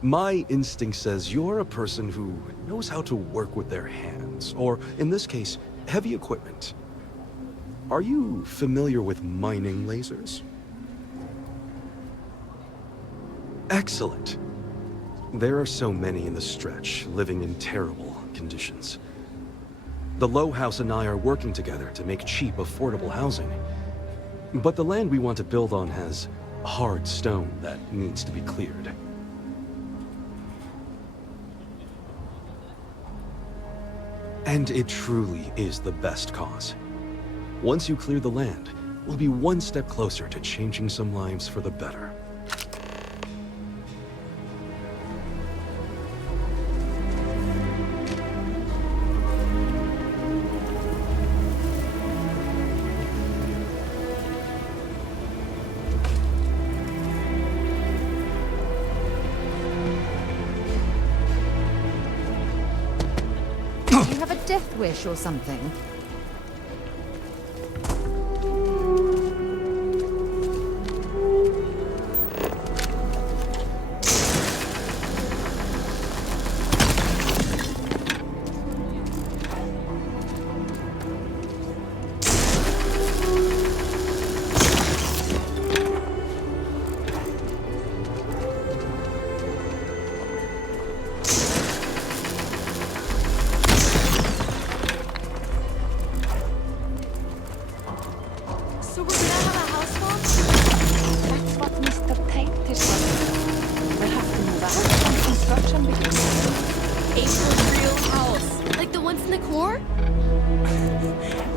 my instinct says you're a person who knows how to work with their hands, or in this case, heavy equipment. Are you familiar with mining lasers? Excellent. There are so many in the stretch, living in terrible conditions. The Low House and I are working together to make cheap, affordable housing. But the land we want to build on has hard stone that needs to be cleared. And it truly is the best cause. Once you clear the land, we'll be one step closer to changing some lives for the better. Death wish or something?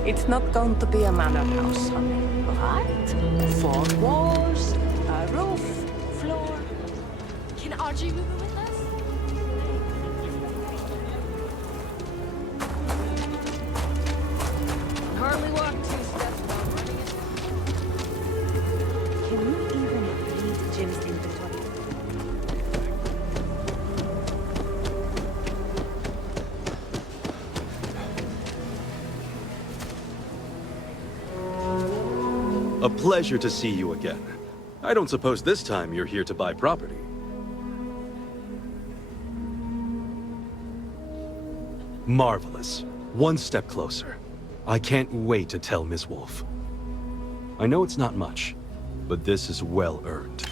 It's not going to be a manor house, honey. Right? 4 walls, a roof, floor. Can RJ move in with us? Can hardly walk 2 steps without running it. Can you even read Jim's inventory? A pleasure to see you again. I don't suppose this time you're here to buy property. Marvelous. One step closer. I can't wait to tell Ms. Wolf. I know it's not much, but this is well earned.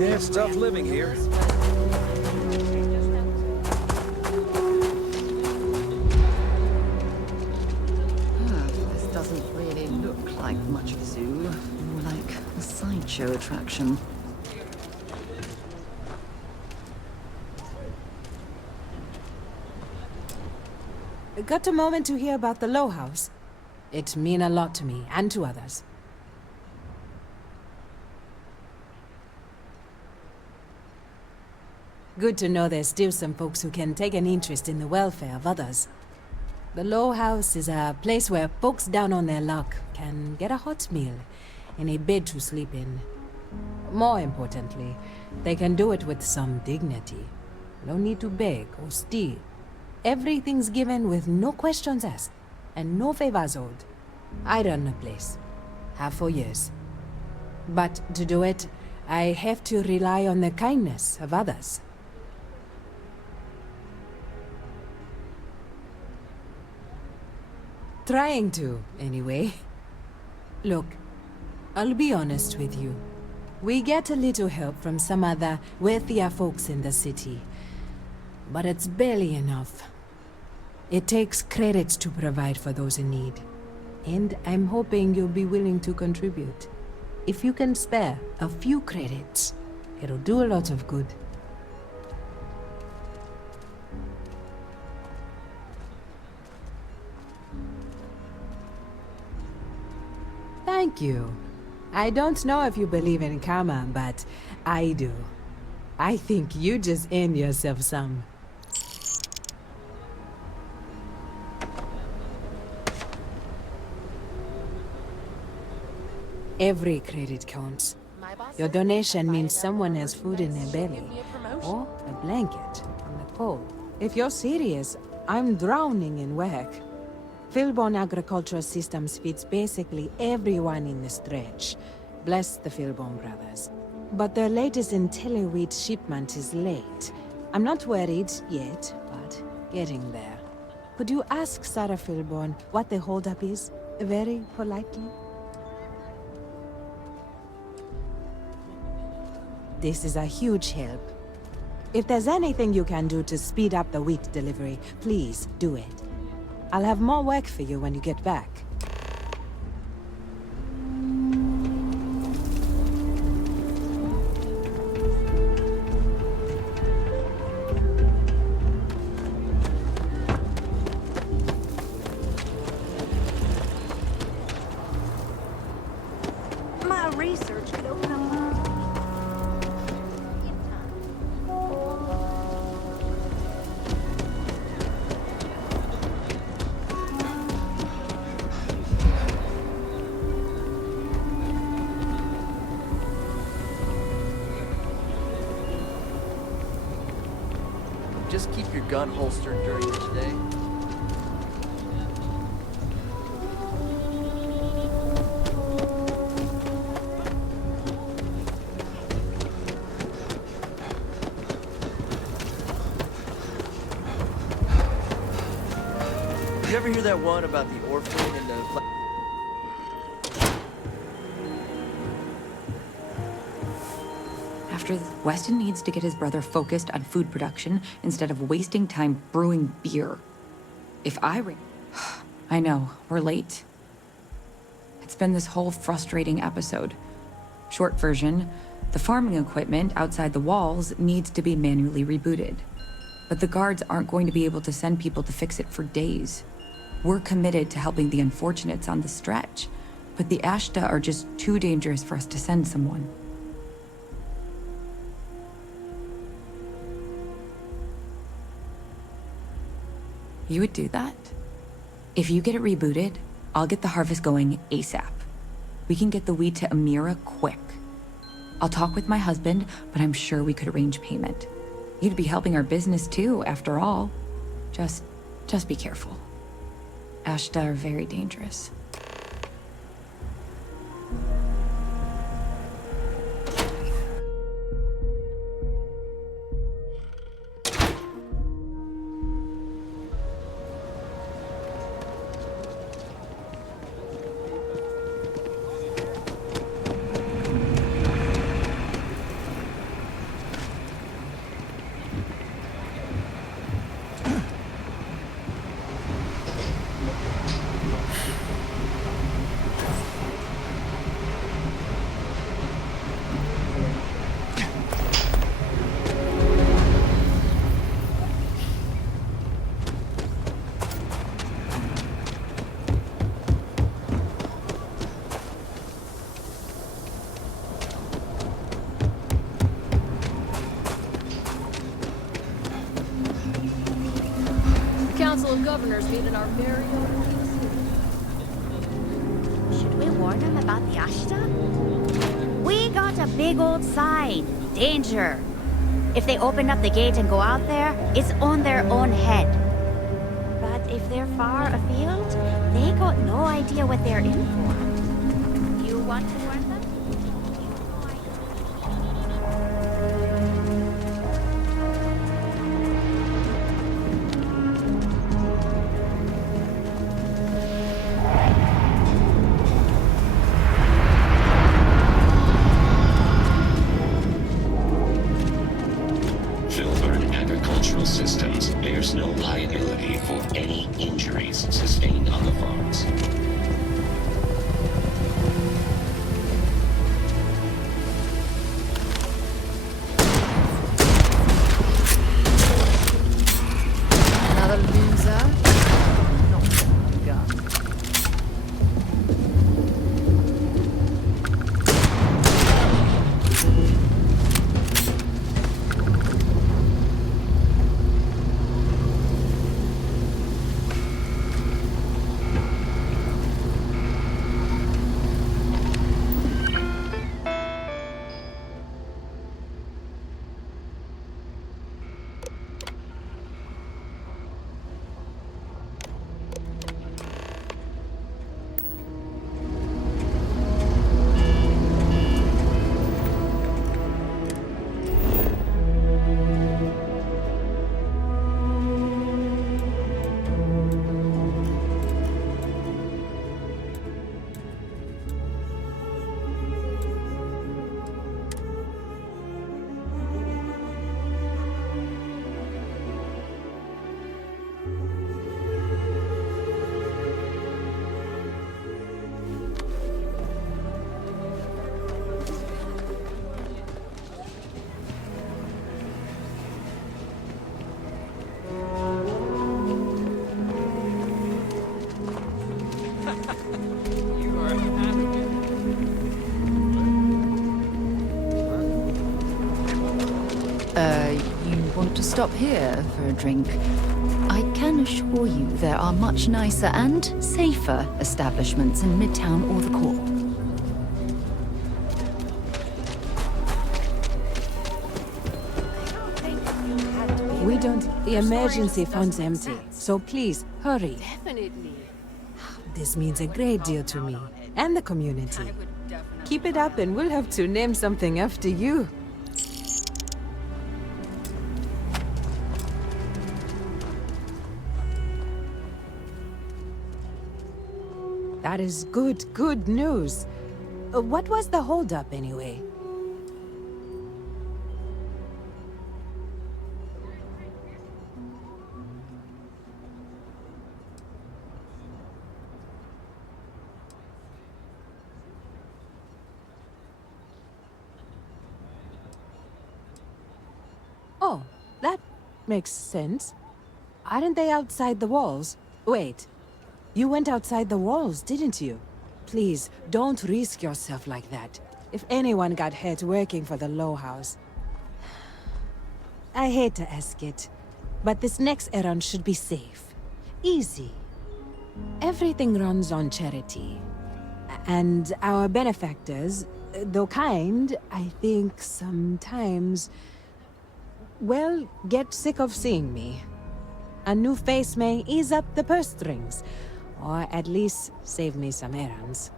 Yeah, it's tough living here. This doesn't really look like much of a zoo. More like a sideshow attraction. Got a moment to hear about the Low House? It mean a lot to me, and to others. Good to know there's still some folks who can take an interest in the welfare of others. The Low House is a place where folks down on their luck can get a hot meal and a bed to sleep in. More importantly, they can do it with some dignity. No need to beg or steal. Everything's given with no questions asked, and no favors owed. I run the place. Have for years. But to do it, I have to rely on the kindness of others. Trying to, anyway. Look, I'll be honest with you. We get a little help from some other wealthier folks in the city. But it's barely enough. It takes credits to provide for those in need. And I'm hoping you'll be willing to contribute. If you can spare a few credits, it'll do a lot of good. Thank you. I don't know if you believe in karma, but I do. I think you just earned yourself some. Every credit counts. Your donation means someone has food in their belly, or a blanket from the cold. If you're serious, I'm drowning in work. Philbone Agricultural Systems feeds basically everyone in the stretch. Bless the Philbone brothers. But their latest IntelliWheat shipment is late. I'm not worried yet, but getting there. Could you ask Sarah Philbone what the holdup is? Very politely? This is a huge help. If there's anything you can do to speed up the wheat delivery, please do it. I'll have more work for you when you get back. My research could open up. Just keep your gun holstered during your stay. You ever hear that one about the orphan and the... Weston needs to get his brother focused on food production instead of wasting time brewing beer. If I know, we're late. It's been this whole frustrating episode. Short version, the farming equipment outside the walls needs to be manually rebooted. But the guards aren't going to be able to send people to fix it for days. We're committed to helping the unfortunates on the stretch, but the Ashta are just too dangerous for us to send someone. You would do that? If you get it rebooted, I'll get the harvest going ASAP. We can get the weed to Amira quick. I'll talk with my husband, but I'm sure we could arrange payment. You'd be helping our business too, after all. Just be careful. Ashta are very dangerous. Council of Governors meet in our very own Should we warn them about the Ashta? We got a big old sign. Danger. If they open up the gate and go out there, it's on their own head. But if they're far afield, they got no idea what they're in for. You want to warn them? Systems bears no liability for any injuries sustained on the farms. Another loser? Not a gun. You want to stop here for a drink? I can assure you there are much nicer and safer establishments in Midtown or the Core. We don't... The emergency fund's empty, so please, hurry. Definitely. This means a great deal to me, and the community. Keep it up and we'll have to name something after you. That is good news. What was the holdup anyway? Oh, that makes sense. Aren't they outside the walls? Wait. You went outside the walls, didn't you? Please, don't risk yourself like that. If anyone got hurt working for the Low House. I hate to ask it, but this next errand should be safe. easy. Everything runs on charity. And our benefactors, though kind, I think sometimes, well, get sick of seeing me. A new face may ease up the purse strings, or at least save me some errands.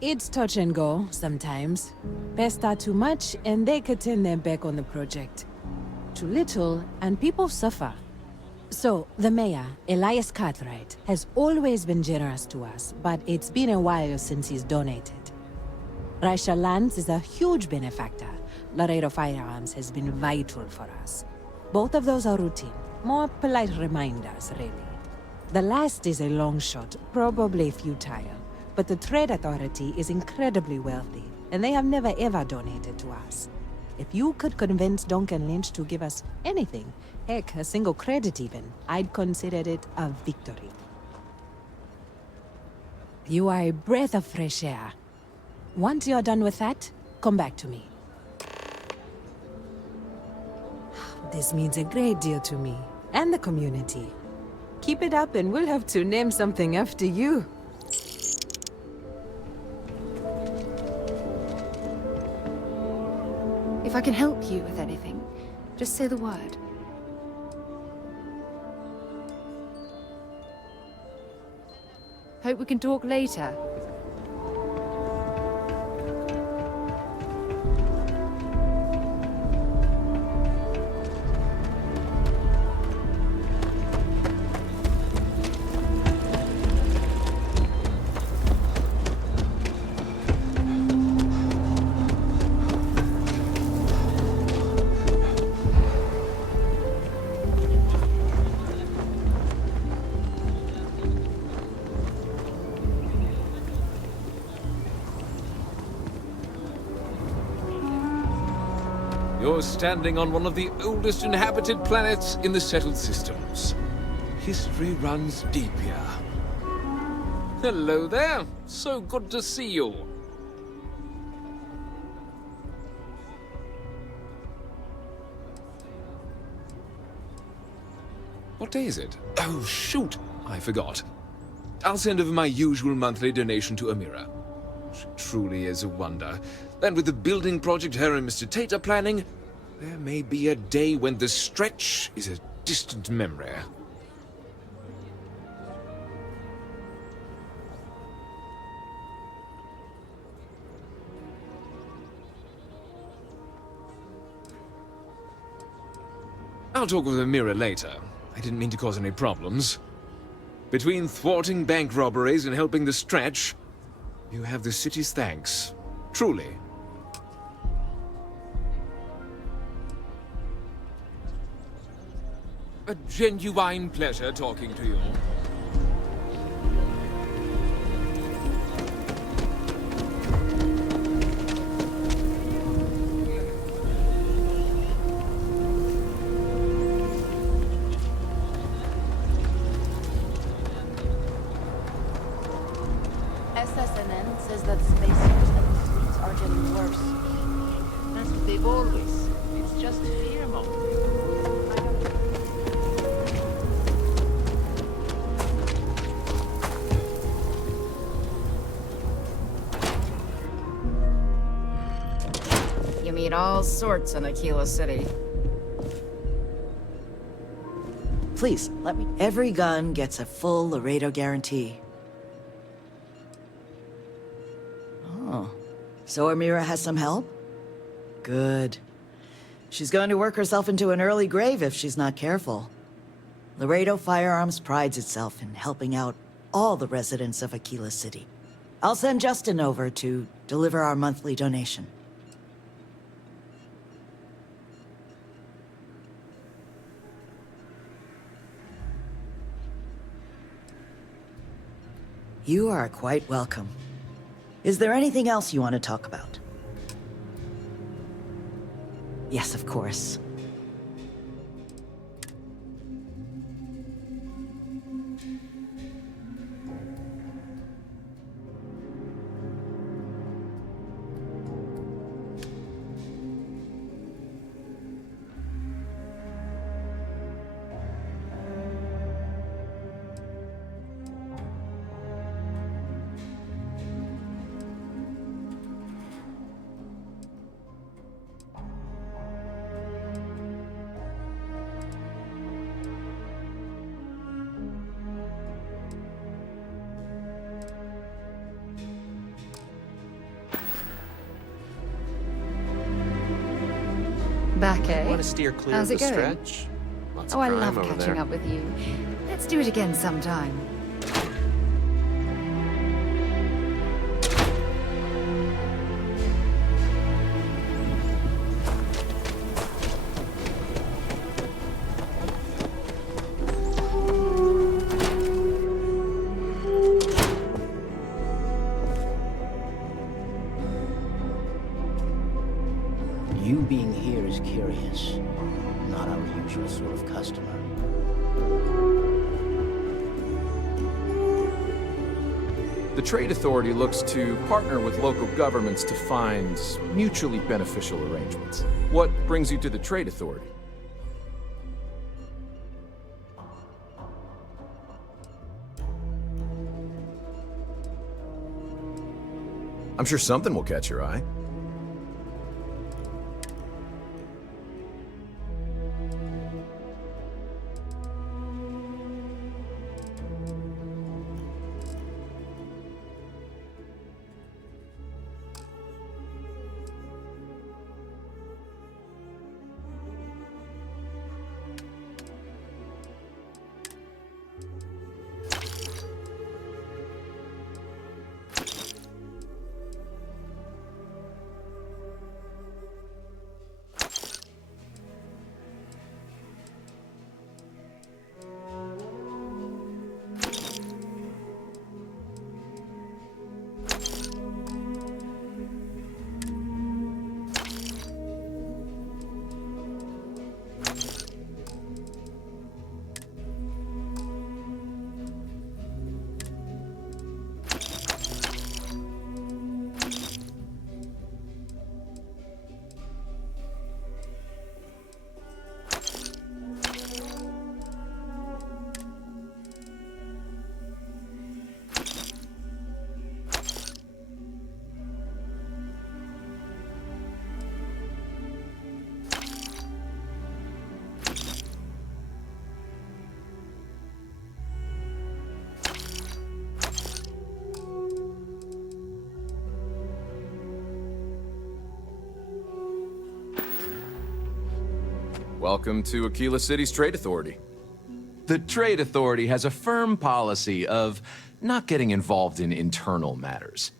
It's touch and go, sometimes. Pester too much, and they could turn their back on the project. Too little, and people suffer. So, the mayor, Elias Cartwright, has always been generous to us, but it's been a while since he's donated. Raisha Lands is a huge benefactor. Laredo Firearms has been vital for us. Both of those are routine, more polite reminders, really. The last is a long shot, probably futile. But the Trade Authority is incredibly wealthy, and they have never ever donated to us. If you could convince Duncan Lynch to give us anything, heck, a single credit even, I'd consider it a victory. You are a breath of fresh air. Once you're done with that, come back to me. This means a great deal to me, and the community. Keep it up and we'll have to name something after you. If I can help you with anything, just say the word. Hope we can talk later. You're standing on one of the oldest inhabited planets in the settled systems. History runs deep here. Hello there. So good to see you. What day is it? Oh, shoot. I forgot. I'll send over my usual monthly donation to Amira. She truly is a wonder. And with the building project her and Mr. Tate are planning, there may be a day when the stretch is a distant memory. I'll talk with Amira later. I didn't mean to cause any problems. Between thwarting bank robberies and helping the stretch, you have the city's thanks. Truly. A genuine pleasure talking to you. SSNN says that spacers and the fleets are getting worse. That's what they've always. It's just fear-mongering. You meet all sorts in Aquila City. Please, let me... Every gun gets a full Laredo guarantee. Oh. So Amira has some help? Good. She's going to work herself into an early grave if she's not careful. Laredo Firearms prides itself in helping out all the residents of Aquila City. I'll send Justin over to deliver our monthly donation. You are quite welcome. Is there anything else you want to talk about? Yes, of course. Back, eh? Want to steer clear How's of the it going? stretch? Lots Oh, of I crime love over catching there. up with you. Let's do it again sometime. You being here is curious. Not our usual sort of customer. The Trade Authority looks to partner with local governments to find mutually beneficial arrangements. What brings you to the Trade Authority? I'm sure something will catch your eye. Welcome to Aquila City's Trade Authority. The Trade Authority has a firm policy of not getting involved in internal matters.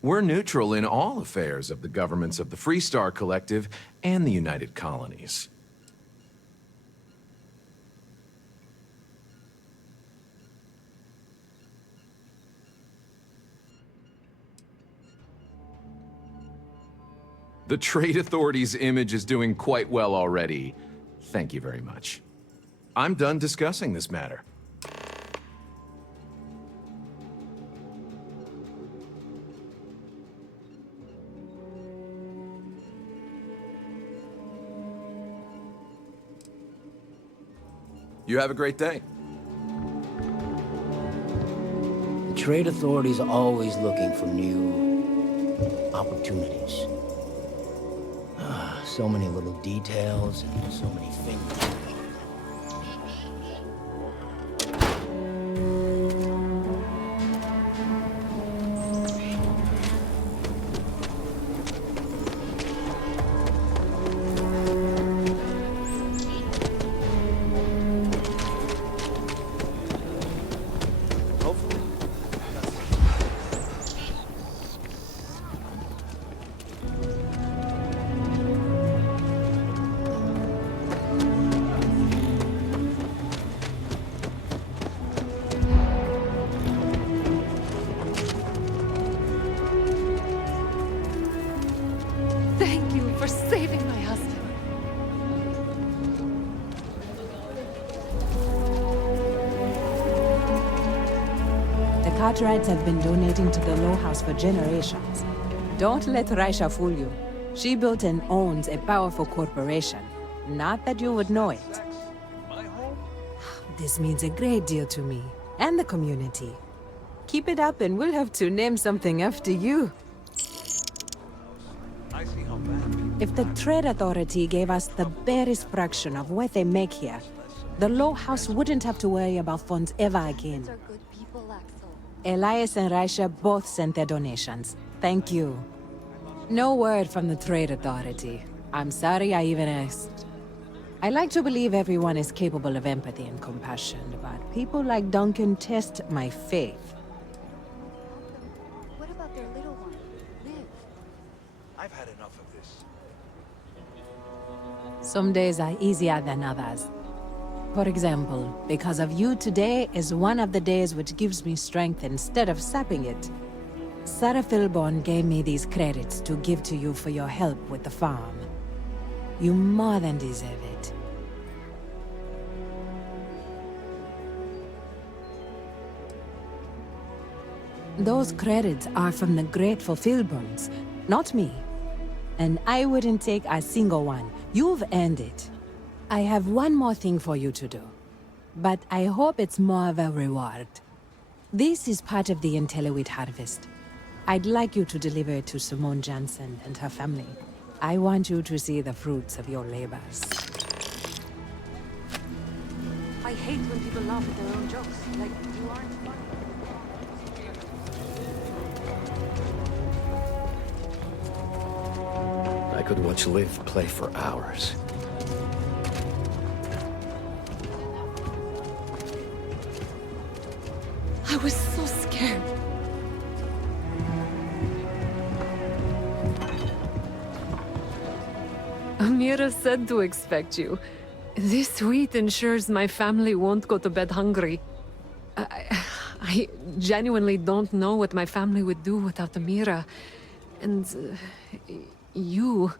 We're neutral in all affairs of the governments of the Freestar Collective and the United Colonies. The Trade Authority's image is doing quite well already. Thank you very much. I'm done discussing this matter. You have a great day. The Trade Authority's always looking for new opportunities. So many little details and so many things. Thank you for saving my husband. The Cartwrights have been donating to the Low House for generations. Don't let Raisha fool you. She built and owns a powerful corporation. Not that you would know it. This means a great deal to me and the community. Keep it up and we'll have to name something after you. If the Trade Authority gave us the barest fraction of what they make here, the Low House wouldn't have to worry about funds ever again. Elias and Raisha both sent their donations. Thank you. No word from the Trade Authority. I'm sorry I even asked. I like to believe everyone is capable of empathy and compassion, but people like Duncan test my faith. What about their little one, Liv? I've had enough of this. Some days are easier than others. For example, because of you, today is one of the days which gives me strength instead of sapping it. Sarah Philborn gave me these credits to give to you for your help with the farm. You more than deserve it. Those credits are from the grateful Philborns, not me. And I wouldn't take a single one. You've earned it. I have one more thing for you to do, but I hope it's more of a reward. This is part of the Intelliwheat harvest. I'd like you to deliver it to Simone Jansen and her family. I want you to see the fruits of your labors. I hate when people laugh at their own jokes, like you aren't funny. I could watch Liv play for hours. I was so scared. Amira said to expect you. This wheat ensures my family won't go to bed hungry. I genuinely don't know what my family would do without Amira. And you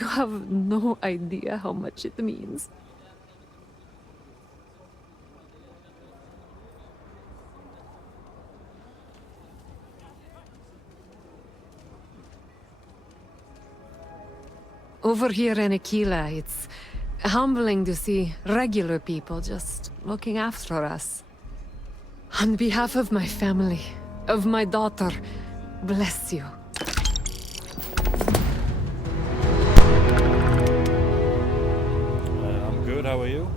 have no idea how much it means. Over here in Aquila, it's humbling to see regular people just looking after us. On behalf of my family, of my daughter, bless you. I'm good, how are you?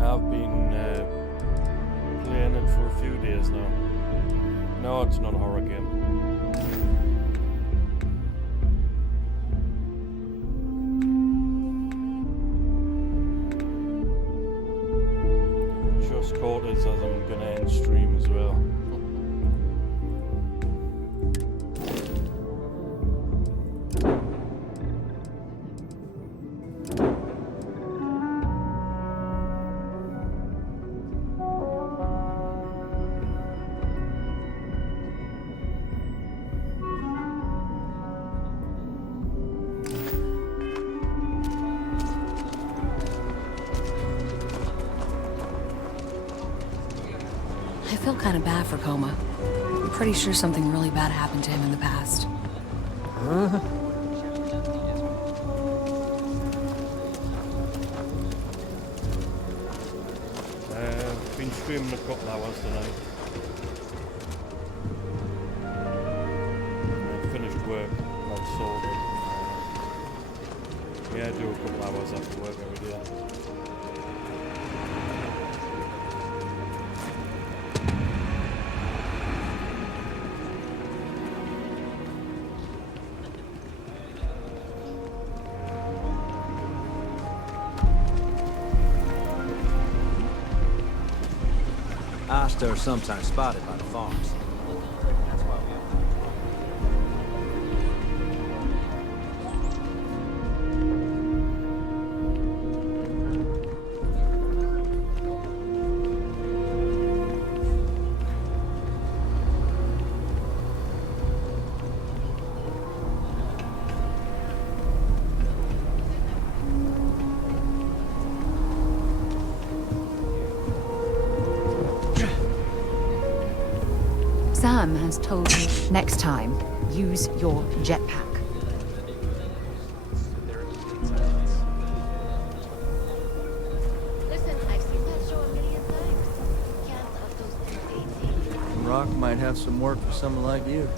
I've been playing it for a few days now. No, it's not a horror game. Just caught it as I'm gonna end stream as well. I feel kind of bad for Coma. I'm pretty sure something really bad happened to him in the past. stream in a couple hours tonight. I finished work, well, sold it. Yeah, I do a couple hours after work every day. Ashta are sometimes spotted by the farms. That's why we Sam has told me next time, use your jetpack. Listen, I've seen that show a million times. Can't of those things. Rock might have some work for someone like you.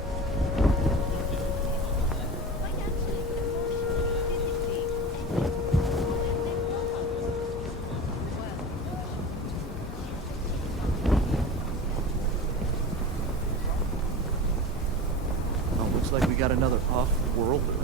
Looks like we got another off-worlder.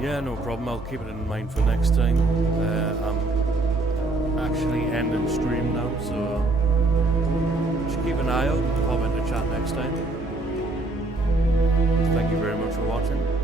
Yeah, no problem. I'll keep it in mind for next time. I'm actually ending stream now, so just keep an eye out. I'll pop into chat next time. Thank you very much for watching.